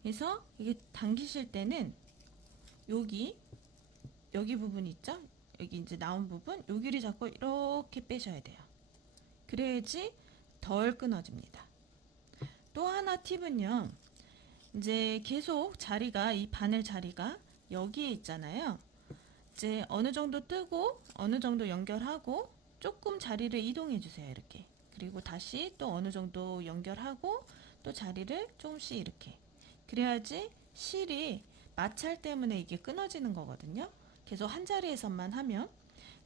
그래서 이게 당기실 때는 여기 부분 있죠? 여기 이제 나온 부분 여기를 잡고 이렇게 빼셔야 돼요. 그래야지 덜 끊어집니다. 또 하나 팁은요. 이제 계속 자리가 이 바늘 자리가 여기에 있잖아요. 이제 어느 정도 뜨고 어느 정도 연결하고 조금 자리를 이동해 주세요. 이렇게. 그리고 다시 또 어느 정도 연결하고 또 자리를 조금씩 이렇게. 그래야지 실이 마찰 때문에 이게 끊어지는 거거든요. 계속 한 자리에서만 하면.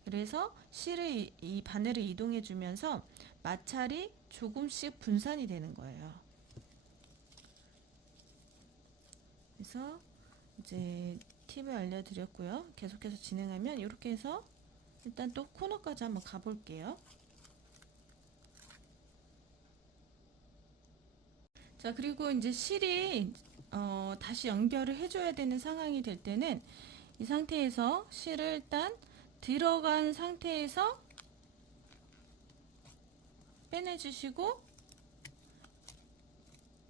그래서 실을 이 바늘을 이동해 주면서 마찰이 조금씩 분산이 되는 거예요. 그래서 이제 팁을 알려드렸고요. 계속해서 진행하면 이렇게 해서 일단 또 코너까지 한번 가볼게요. 자, 그리고 이제 실이 다시 연결을 해줘야 되는 상황이 될 때는 이 상태에서 실을 일단 들어간 상태에서 빼내주시고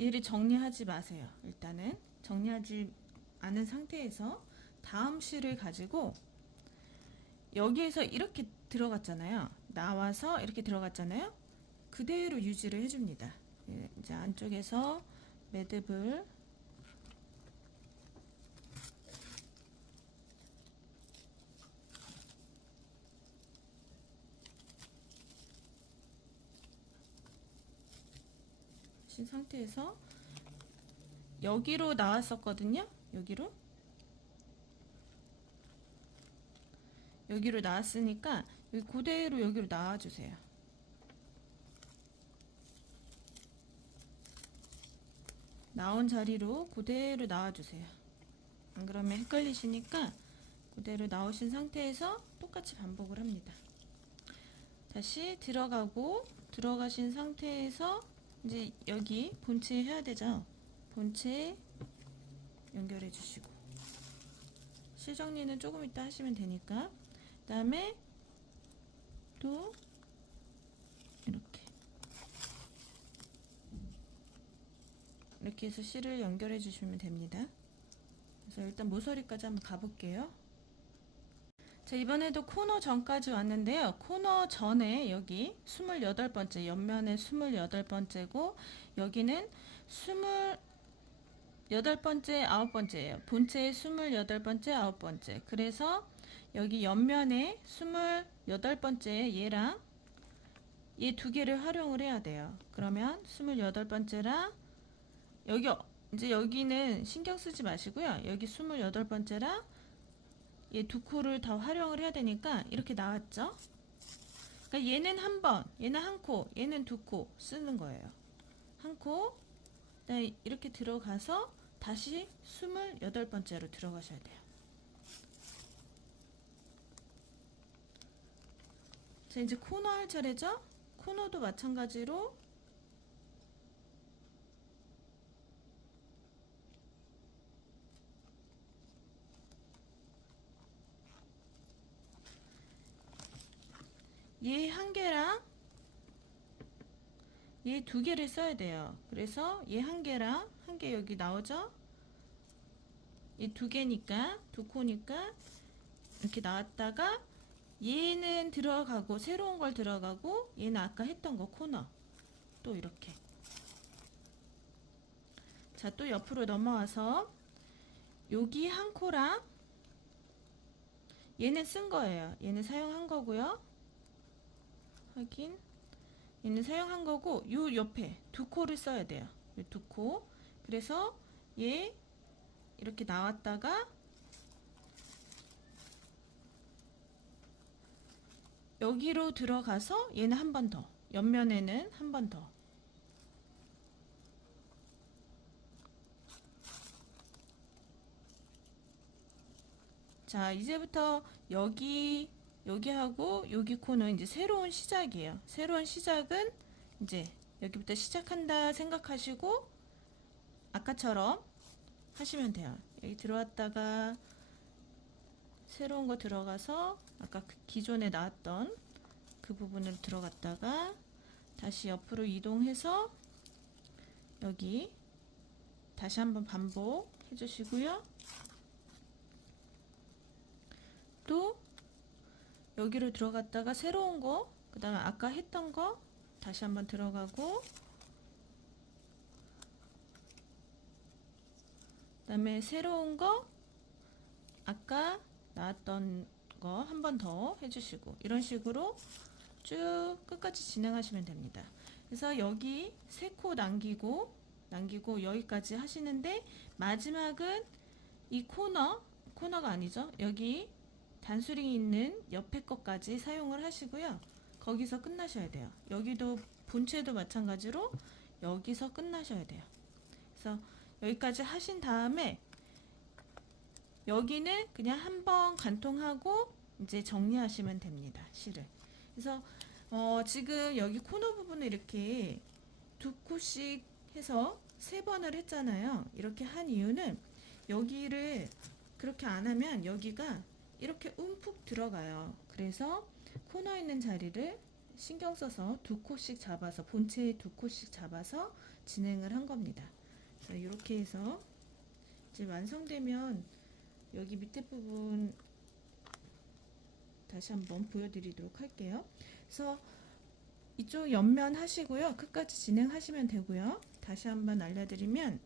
얘를 정리하지 마세요. 일단은 정리하지 않은 상태에서 다음 실을 가지고 여기에서 이렇게 들어갔잖아요. 나와서 이렇게 들어갔잖아요. 그대로 유지를 해줍니다. 이제 안쪽에서 매듭을 하신 상태에서 여기로 나왔었거든요. 여기로 나왔으니까 여기 그대로 여기로 나와주세요. 나온 자리로 그대로 나와주세요. 안 그러면 헷갈리시니까 그대로 나오신 상태에서 똑같이 반복을 합니다. 다시 들어가고 들어가신 상태에서 이제 여기 본체 해야 되죠. 본체 연결해 주시고 실 정리는 조금 이따 하시면 되니까 그 다음에 또 이렇게 해서 실을 연결해 주시면 됩니다. 그래서 일단 모서리까지 한번 가볼게요. 자, 이번에도 코너 전까지 왔는데요. 코너 전에 여기 28번째 옆면에 28번째고 여기는 28번째 9번째예요. 본체의 28번째 9번째. 그래서 여기 옆면에 28번째 얘랑 얘 두 개를 활용을 해야 돼요. 그러면 28번째랑 여기 이제 여기는 신경 쓰지 마시고요. 여기 28번째랑 얘 두 코를 다 활용을 해야 되니까 이렇게 나왔죠. 그러니까 얘는 한 번, 얘는 한 코, 얘는 두 코 쓰는 거예요. 한 코, 그다음에 이렇게 들어가서 다시 28번째로 들어가셔야 돼요. 자, 이제 코너 할 차례죠. 코너도 마찬가지로 얘 한 개랑 얘 두 개를 써야 돼요. 그래서 얘 한 개랑 한 개 여기 나오죠? 얘 두 개니까 두 코니까 이렇게 나왔다가 얘는 들어가고 새로운 걸 들어가고 얘는 아까 했던 거 코너 또 이렇게. 자, 또 옆으로 넘어와서 여기 한 코랑 얘는 쓴 거예요. 얘는 사용한 거고요. 확인. 얘는 사용한 거고 요 옆에 두 코를 써야 돼요. 요 두 코. 그래서 얘 이렇게 나왔다가 여기로 들어가서 얘는 한 번 더. 옆면에는 한 번 더. 자, 이제부터 여기하고 여기 코는 이제 새로운 시작이에요. 새로운 시작은 이제 여기부터 시작한다 생각하시고 아까처럼 하시면 돼요. 여기 들어왔다가 새로운 거 들어가서 아까 그 기존에 나왔던 그 부분을 들어갔다가 다시 옆으로 이동해서 여기 다시 한번 반복해 주시고요. 또 여기로 들어갔다가 새로운 거, 그 다음에 아까 했던 거 다시 한번 들어가고, 그 다음에 새로운 거 아까 나왔던 거 한 번 더 해주시고, 이런 식으로 쭉 끝까지 진행하시면 됩니다. 그래서 여기 세 코 남기고 여기까지 하시는데, 마지막은 이 코너가 아니죠. 여기 단수링이 있는 옆에 것까지 사용을 하시고요. 거기서 끝나셔야 돼요. 여기도 본체도 마찬가지로 여기서 끝나셔야 돼요. 그래서 여기까지 하신 다음에 여기는 그냥 한번 간통하고 이제 정리하시면 됩니다. 실을. 그래서 지금 여기 코너 부분을 이렇게 두 코씩 해서 세 번을 했잖아요. 이렇게 한 이유는 여기를 그렇게 안 하면 여기가 이렇게 움푹 들어가요. 그래서 코너 있는 자리를 신경 써서 두 코씩 잡아서 본체에 두 코씩 잡아서 진행을 한 겁니다. 그래서 이렇게 해서 이제 완성되면 여기 밑에 부분 다시 한번 보여드리도록 할게요. 그래서 이쪽 옆면 하시고요. 끝까지 진행하시면 되고요. 다시 한번 알려드리면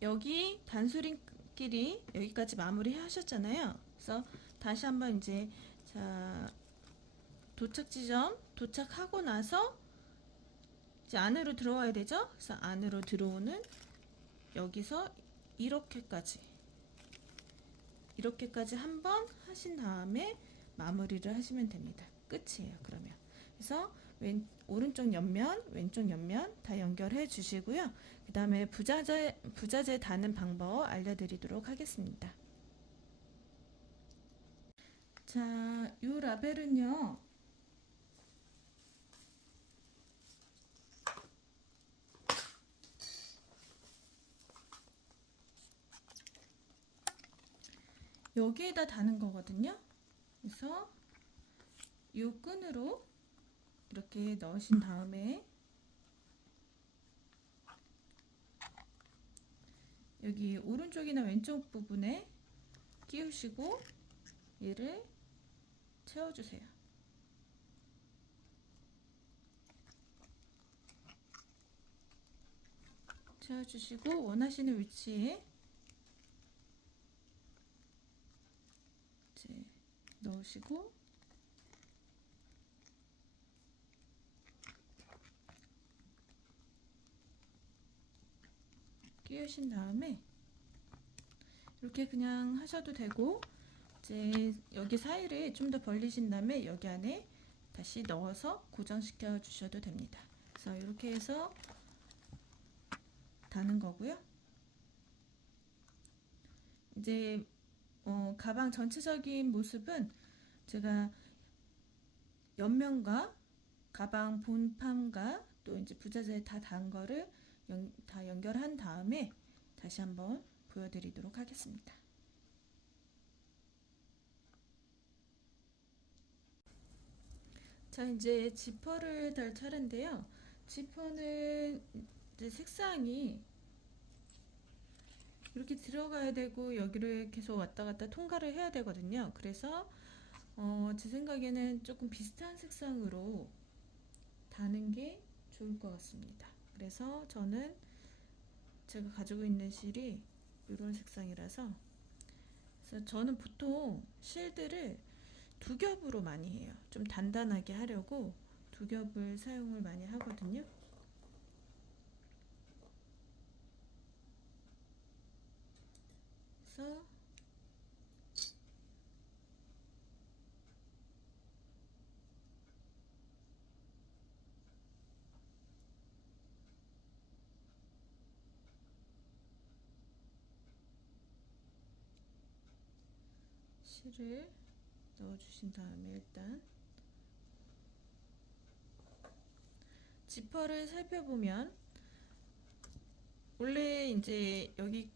여기 단수링끼리 여기까지 마무리 하셨잖아요. 그래서 다시 한번 이제 자 도착 지점 도착하고 나서 이제 안으로 들어와야 되죠. 그래서 안으로 들어오는 여기서 이렇게까지 한번 하신 다음에 마무리를 하시면 됩니다. 끝이에요. 그러면 그래서 오른쪽 옆면 왼쪽 옆면 다 연결해 주시고요. 그 다음에 부자재 다는 방법 알려드리도록 하겠습니다. 자, 이 라벨은요, 여기에다 다는 거거든요. 그래서 이 끈으로 이렇게 넣으신 다음에 여기 오른쪽이나 왼쪽 부분에 끼우시고 얘를 채워주세요. 채워주시고 원하시는 위치에 이제 넣으시고 끼우신 다음에 이렇게 그냥 하셔도 되고, 이제 여기 사이를 좀 더 벌리신 다음에 여기 안에 다시 넣어서 고정시켜 주셔도 됩니다. 그래서 이렇게 해서 다는 거고요. 이제 가방 전체적인 모습은 제가 옆면과 가방 본판과 또 이제 부자재 다 단 거를 다 연결한 다음에 다시 한번 보여드리도록 하겠습니다. 자, 이제 지퍼를 달 차례인데요. 지퍼는 이제 색상이 이렇게 들어가야 되고 여기를 계속 왔다 갔다 통과를 해야 되거든요. 그래서 제 생각에는 조금 비슷한 색상으로 다는 게 좋을 것 같습니다. 그래서 저는 제가 가지고 있는 실이 이런 색상이라서, 그래서 저는 보통 실들을 두 겹으로 많이 해요. 좀 단단하게 하려고 두 겹을 사용을 많이 하거든요. 그래서 실을 넣어주신 다음에 일단 지퍼를 살펴보면 원래 이제 여기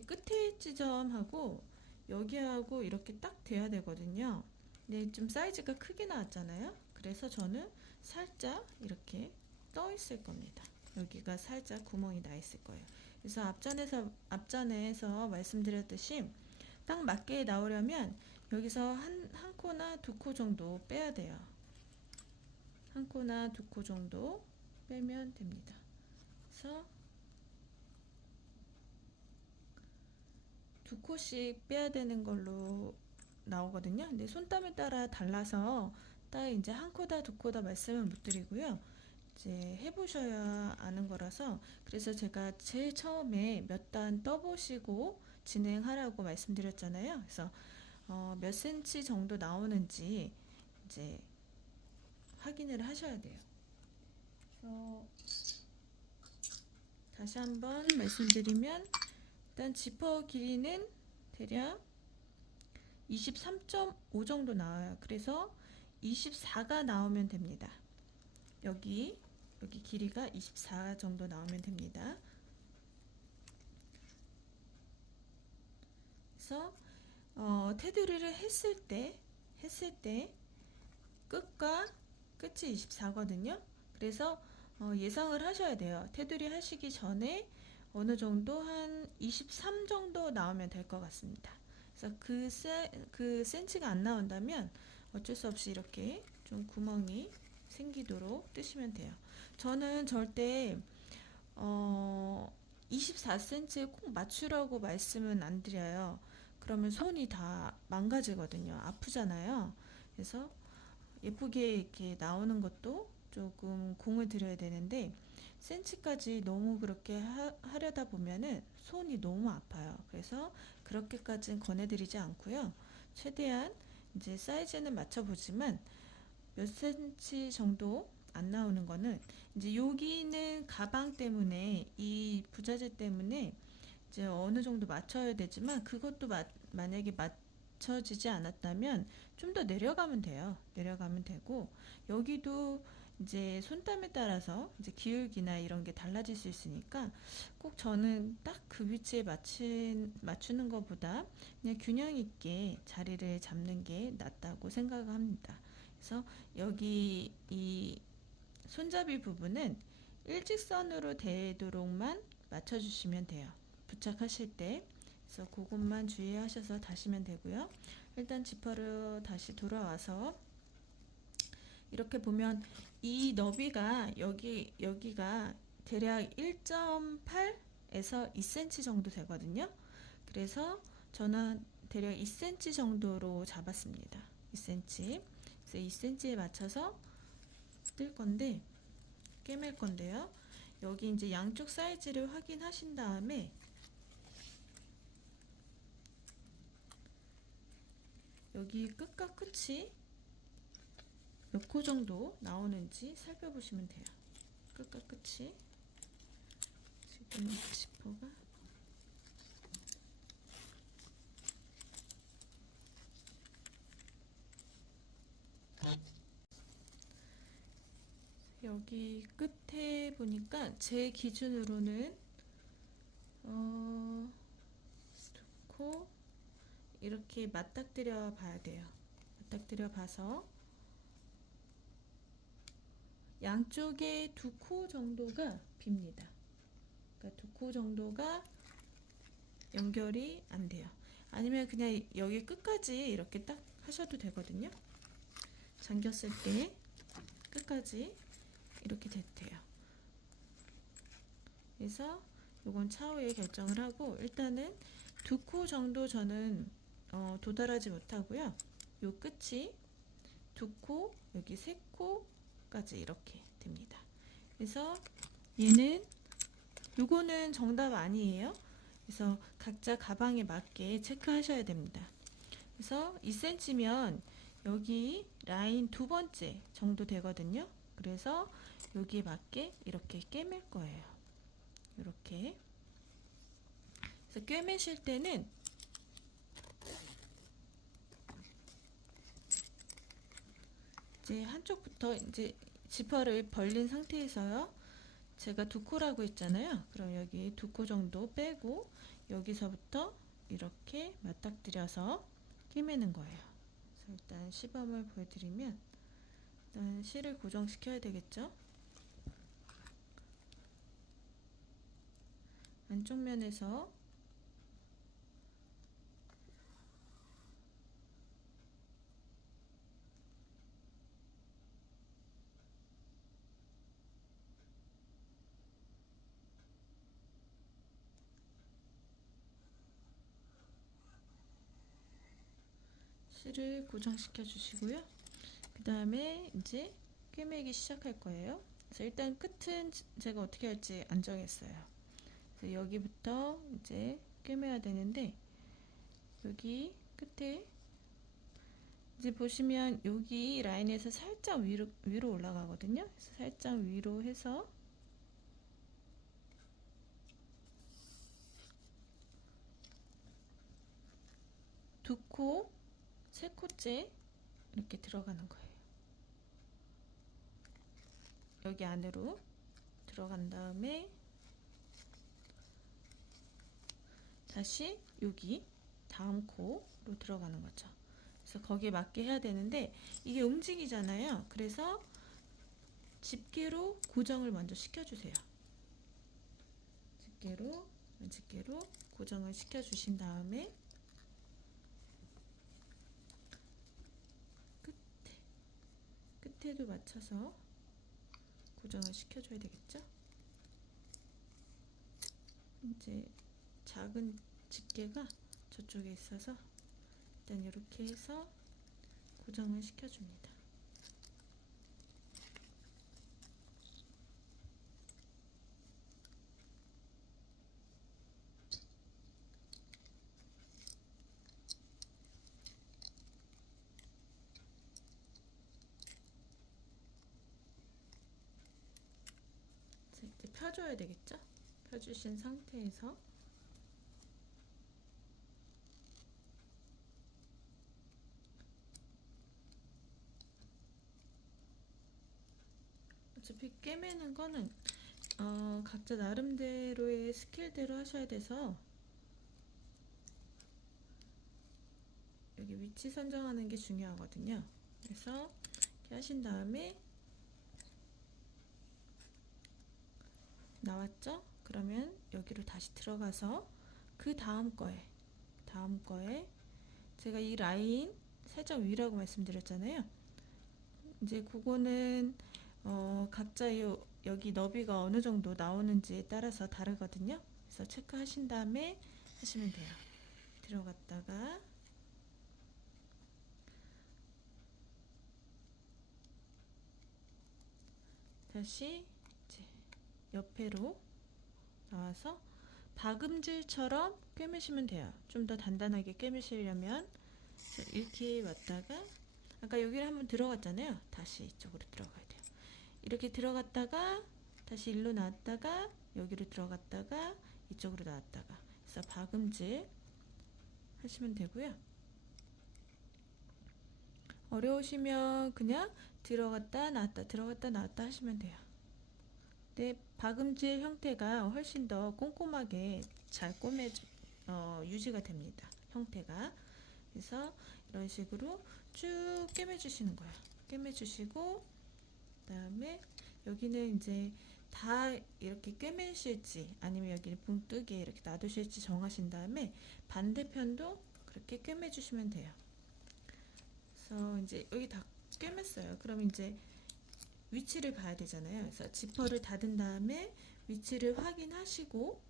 끝에 지점하고 여기하고 이렇게 딱 돼야 되거든요. 근데 좀 사이즈가 크게 나왔잖아요. 그래서 저는 살짝 이렇게 떠 있을 겁니다. 여기가 살짝 구멍이 나 있을 거예요. 그래서 앞전에서 말씀드렸듯이 딱 맞게 나오려면 여기서 한 코나 두 코 정도 빼야 돼요. 한 코나 두 코 정도 빼면 됩니다. 그래서 두 코씩 빼야 되는 걸로 나오거든요. 근데 손땀에 따라 달라서 딱 이제 한 코다 두 코다 말씀을 못 드리고요. 이제 해보셔야 아는 거라서, 그래서 제가 제일 처음에 몇 단 떠보시고 진행하라고 말씀드렸잖아요. 그래서 몇 센치 정도 나오는지 이제 확인을 하셔야 돼요. 그래서 다시 한번 말씀드리면 일단 지퍼 길이는 대략 23.5 정도 나와요. 그래서 24가 나오면 됩니다. 여기 길이가 24 정도 나오면 됩니다. 그래서 테두리를 했을 때 끝과 끝이 24거든요. 그래서 예상을 하셔야 돼요. 테두리 하시기 전에 어느 정도 한 23 정도 나오면 될 것 같습니다. 그래서 그 센치가 안 나온다면 어쩔 수 없이 이렇게 좀 구멍이 생기도록 뜨시면 돼요. 저는 절대 24cm에 꼭 맞추라고 말씀은 안 드려요. 그러면 손이 다 망가지거든요. 아프잖아요. 그래서 예쁘게 이렇게 나오는 것도 조금 공을 들여야 되는데, 센치까지 너무 그렇게 하려다 보면은 손이 너무 아파요. 그래서 그렇게까지는 권해드리지 않고요. 최대한 이제 사이즈는 맞춰보지만 몇 센치 정도 안 나오는 거는 이제 여기는 가방 때문에, 이 부자재 때문에 이제 어느 정도 맞춰야 되지만, 그것도 만약에 맞춰지지 않았다면 좀 더 내려가면 돼요. 내려가면 되고, 여기도 이제 손땀에 따라서 이제 기울기나 이런 게 달라질 수 있으니까 꼭 저는 딱 그 위치에 맞추는 것보다 그냥 균형 있게 자리를 잡는 게 낫다고 생각합니다. 그래서 여기 이 손잡이 부분은 일직선으로 되도록만 맞춰주시면 돼요. 부착하실 때. 그래서 그것만 주의하셔서 다시면 되고요. 일단 지퍼로 다시 돌아와서 이렇게 보면 이 너비가 여기가 대략 1.8에서 2cm 정도 되거든요. 그래서 저는 대략 2cm 정도로 잡았습니다. 2cm. 그래서 2cm에 맞춰서 뜰 건데, 꿰맬 건데요. 여기 이제 양쪽 사이즈를 확인하신 다음에 여기 끝과 끝이 몇 코 정도 나오는지 살펴보시면 돼요. 끝과 끝이 지금 지퍼가 여기 끝에 보니까 제 기준으로는 두 코 이렇게 맞닥뜨려 봐야 돼요. 맞닥뜨려 봐서 양쪽에 2코 정도가 빕니다. 그러니까 2코 정도가 연결이 안 돼요. 아니면 그냥 여기 끝까지 이렇게 딱 하셔도 되거든요. 잠겼을 때 끝까지 이렇게 돼요. 그래서 요건 차후에 결정을 하고, 일단은 2코 정도 저는 도달하지 못하고요. 요 끝이 2코, 여기 3코까지 이렇게 됩니다. 그래서 얘는, 요거는 정답 아니에요. 그래서 각자 가방에 맞게 체크하셔야 됩니다. 그래서 2cm면 여기 라인 2번째 정도 되거든요. 그래서 여기에 맞게 이렇게 꿰맬 거예요. 이렇게. 그래서 꿰매실 때는 이제 한쪽부터 이제 지퍼를 벌린 상태에서요. 제가 2코라고 했잖아요. 그럼 여기 2코 정도 빼고 여기서부터 이렇게 맞닥뜨려서 꿰매는 거예요. 그래서 일단 시범을 보여드리면, 일단 실을 고정시켜야 되겠죠. 안쪽 면에서 실을 고정시켜 주시고요. 그 다음에 이제 꿰매기 시작할 거예요. 그래서 일단 끝은 제가 어떻게 할지 안 정했어요. 그래서 여기부터 이제 꿰매야 되는데, 여기 끝에 이제 보시면 여기 라인에서 살짝 위로 올라가거든요. 그래서 살짝 위로 해서 두 코, 세 코째 이렇게 들어가는 거예요. 여기 안으로 들어간 다음에 다시 여기 다음 코로 들어가는 거죠. 그래서 거기에 맞게 해야 되는데 이게 움직이잖아요. 그래서 집게로 고정을 먼저 시켜주세요. 집게로 고정을 시켜주신 다음에 끝에도 맞춰서 고정을 시켜줘야 되겠죠? 이제 작은 집게가 저쪽에 있어서 일단 이렇게 해서 고정을 시켜줍니다. 이제 펴줘야 되겠죠? 펴주신 상태에서 어차피 꿰매는 거는 각자 나름대로의 스킬대로 하셔야 돼서 여기 위치 선정하는 게 중요하거든요. 그래서 이렇게 하신 다음에 나왔죠? 그러면 여기로 다시 들어가서 그 다음 거에 제가 이 라인 살짝 위라고 말씀드렸잖아요. 이제 그거는 각자 여기 너비가 어느 정도 나오는지에 따라서 다르거든요. 그래서 체크하신 다음에 하시면 돼요. 들어갔다가 다시 이제 옆으로 나와서 박음질처럼 꿰매시면 돼요. 좀 더 단단하게 꿰매시려면 이렇게 왔다가 아까 여기를 한번 들어갔잖아요. 다시 이쪽으로 들어가야 돼요. 이렇게 들어갔다가 다시 일로 나왔다가 여기로 들어갔다가 이쪽으로 나왔다가, 그래서 박음질 하시면 되고요. 어려우시면 그냥 들어갔다 나왔다 하시면 돼요. 근데 박음질 형태가 훨씬 더 꼼꼼하게 잘 유지가 됩니다. 형태가. 그래서 이런 식으로 쭉 꿰매주시는 거예요. 꿰매주시고, 그 다음에 여기는 이제 다 이렇게 꿰매실지 아니면 여기를 붕 뜨게 이렇게 놔두실지 정하신 다음에 반대편도 그렇게 꿰매 주시면 돼요. 그래서 이제 여기 다 꿰맸어요. 그럼 이제 위치를 봐야 되잖아요. 그래서 지퍼를 닫은 다음에 위치를 확인하시고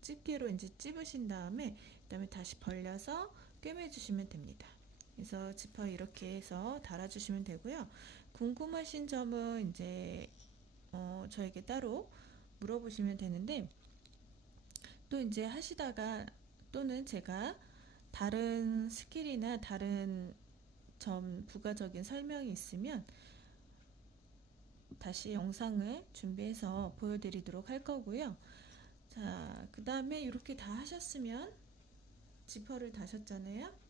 집게로 이제 찝으신 다음에 그다음에 다시 벌려서 꿰매 주시면 됩니다. 그래서 지퍼 이렇게 해서 달아주시면 되고요. 궁금하신 점은 이제 저에게 따로 물어보시면 되는데, 또 이제 하시다가 또는 제가 다른 스킬이나 다른 점 부가적인 설명이 있으면 다시 영상을 준비해서 보여드리도록 할 거고요. 자, 그 다음에 이렇게 다 하셨으면 지퍼를 다셨잖아요.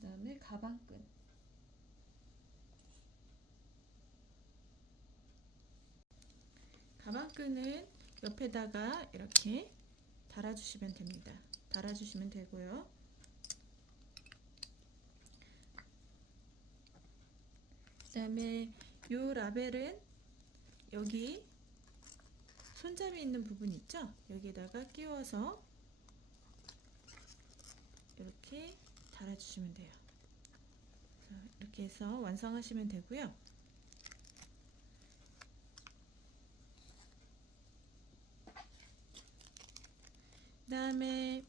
그 다음에 가방끈. 가방끈은 옆에다가 이렇게 달아주시면 됩니다. 달아주시면 되고요. 그 다음에 요 라벨은 여기 손잡이 있는 부분 있죠? 여기에다가 끼워서 이렇게 달아주시면 돼요. 이렇게 해서 완성하시면 되고요. 그 다음에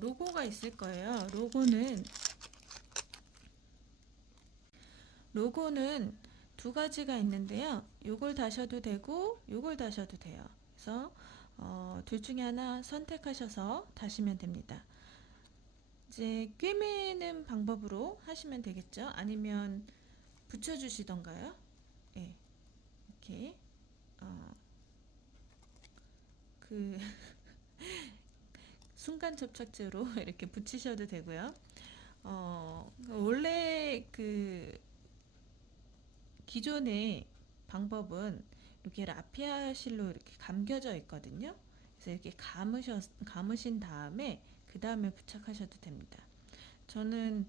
로고가 있을 거예요. 로고는 두 가지가 있는데요. 요걸 다셔도 되고 요걸 다셔도 돼요. 그래서 둘 중에 하나 선택하셔서 다시면 됩니다. 이제 꿰매는 방법으로 하시면 되겠죠. 아니면 붙여주시던가요. 네, 이렇게 그 순간 접착제로 이렇게 붙이셔도 되고요. 원래 그 기존의 방법은 이렇게 라피아 실로 이렇게 감겨져 있거든요. 그래서 이렇게 감으신 다음에 그 다음에 부착하셔도 됩니다. 저는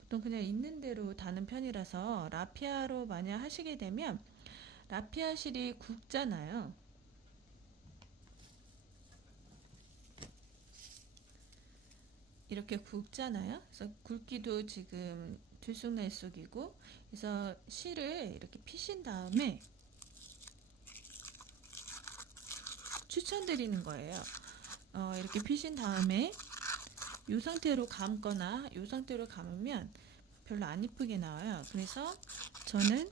보통 그냥 있는 대로 다는 편이라서 라피아로 만약 하시게 되면 라피아 실이 굵잖아요. 이렇게 굵잖아요. 그래서 굵기도 지금 들쑥날쑥이고, 그래서 실을 이렇게 피신 다음에 추천드리는 거예요. 이렇게 피신 다음에 이 상태로 감거나 이 상태로 감으면 별로 안 이쁘게 나와요. 그래서 저는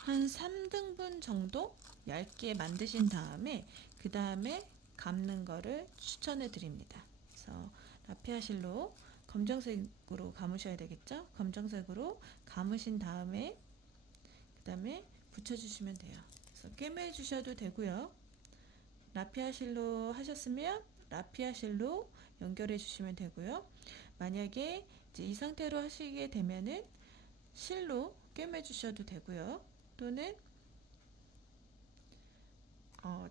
한 3등분 정도 얇게 만드신 다음에 그 다음에 감는 거를 추천해 드립니다. 그래서 라피아 실로 검정색으로 감으셔야 되겠죠? 검정색으로 감으신 다음에 그 다음에 붙여주시면 돼요. 그래서 꿰매 주셔도 되고요. 라피아 실로 하셨으면 라피아 실로 연결해 주시면 되고요. 만약에 이제 이 상태로 하시게 되면은 실로 꿰매 주셔도 되고요. 또는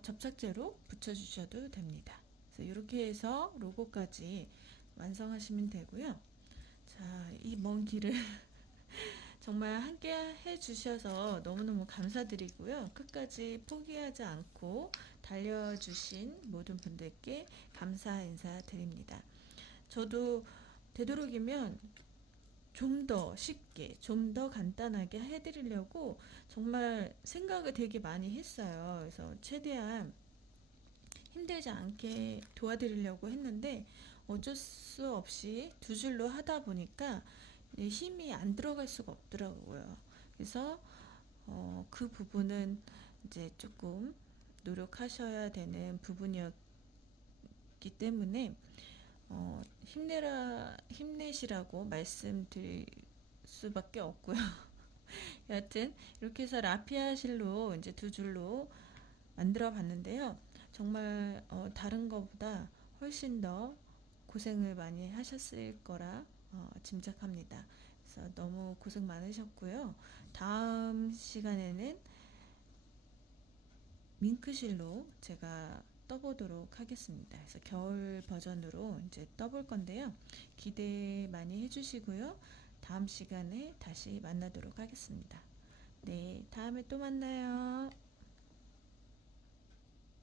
접착제로 붙여 주셔도 됩니다. 그래서 이렇게 해서 로고까지 완성하시면 되고요. 자, 이 먼 길을 정말 함께 해주셔서 너무너무 감사드리고요. 끝까지 포기하지 않고 달려주신 모든 분들께 감사 인사드립니다. 저도 되도록이면 좀 더 쉽게, 좀 더 간단하게 해드리려고 정말 생각을 되게 많이 했어요. 그래서 최대한 힘들지 않게 도와드리려고 했는데 어쩔 수 없이 두 줄로 하다 보니까 힘이 안 들어갈 수가 없더라고요. 그래서 그 부분은 이제 조금 노력하셔야 되는 부분이었기 때문에 힘내시라고 말씀드릴 수밖에 없고요. 여하튼 이렇게 해서 라피아 실로 이제 두 줄로 만들어 봤는데요. 정말 다른 것보다 훨씬 더 고생을 많이 하셨을 거라 짐작합니다. 그래서 너무 고생 많으셨고요. 다음 시간에는 밍크실로 제가 떠보도록 하겠습니다. 그래서 겨울 버전으로 이제 떠볼 건데요. 기대 많이 해주시고요. 다음 시간에 다시 만나도록 하겠습니다. 네, 다음에 또 만나요.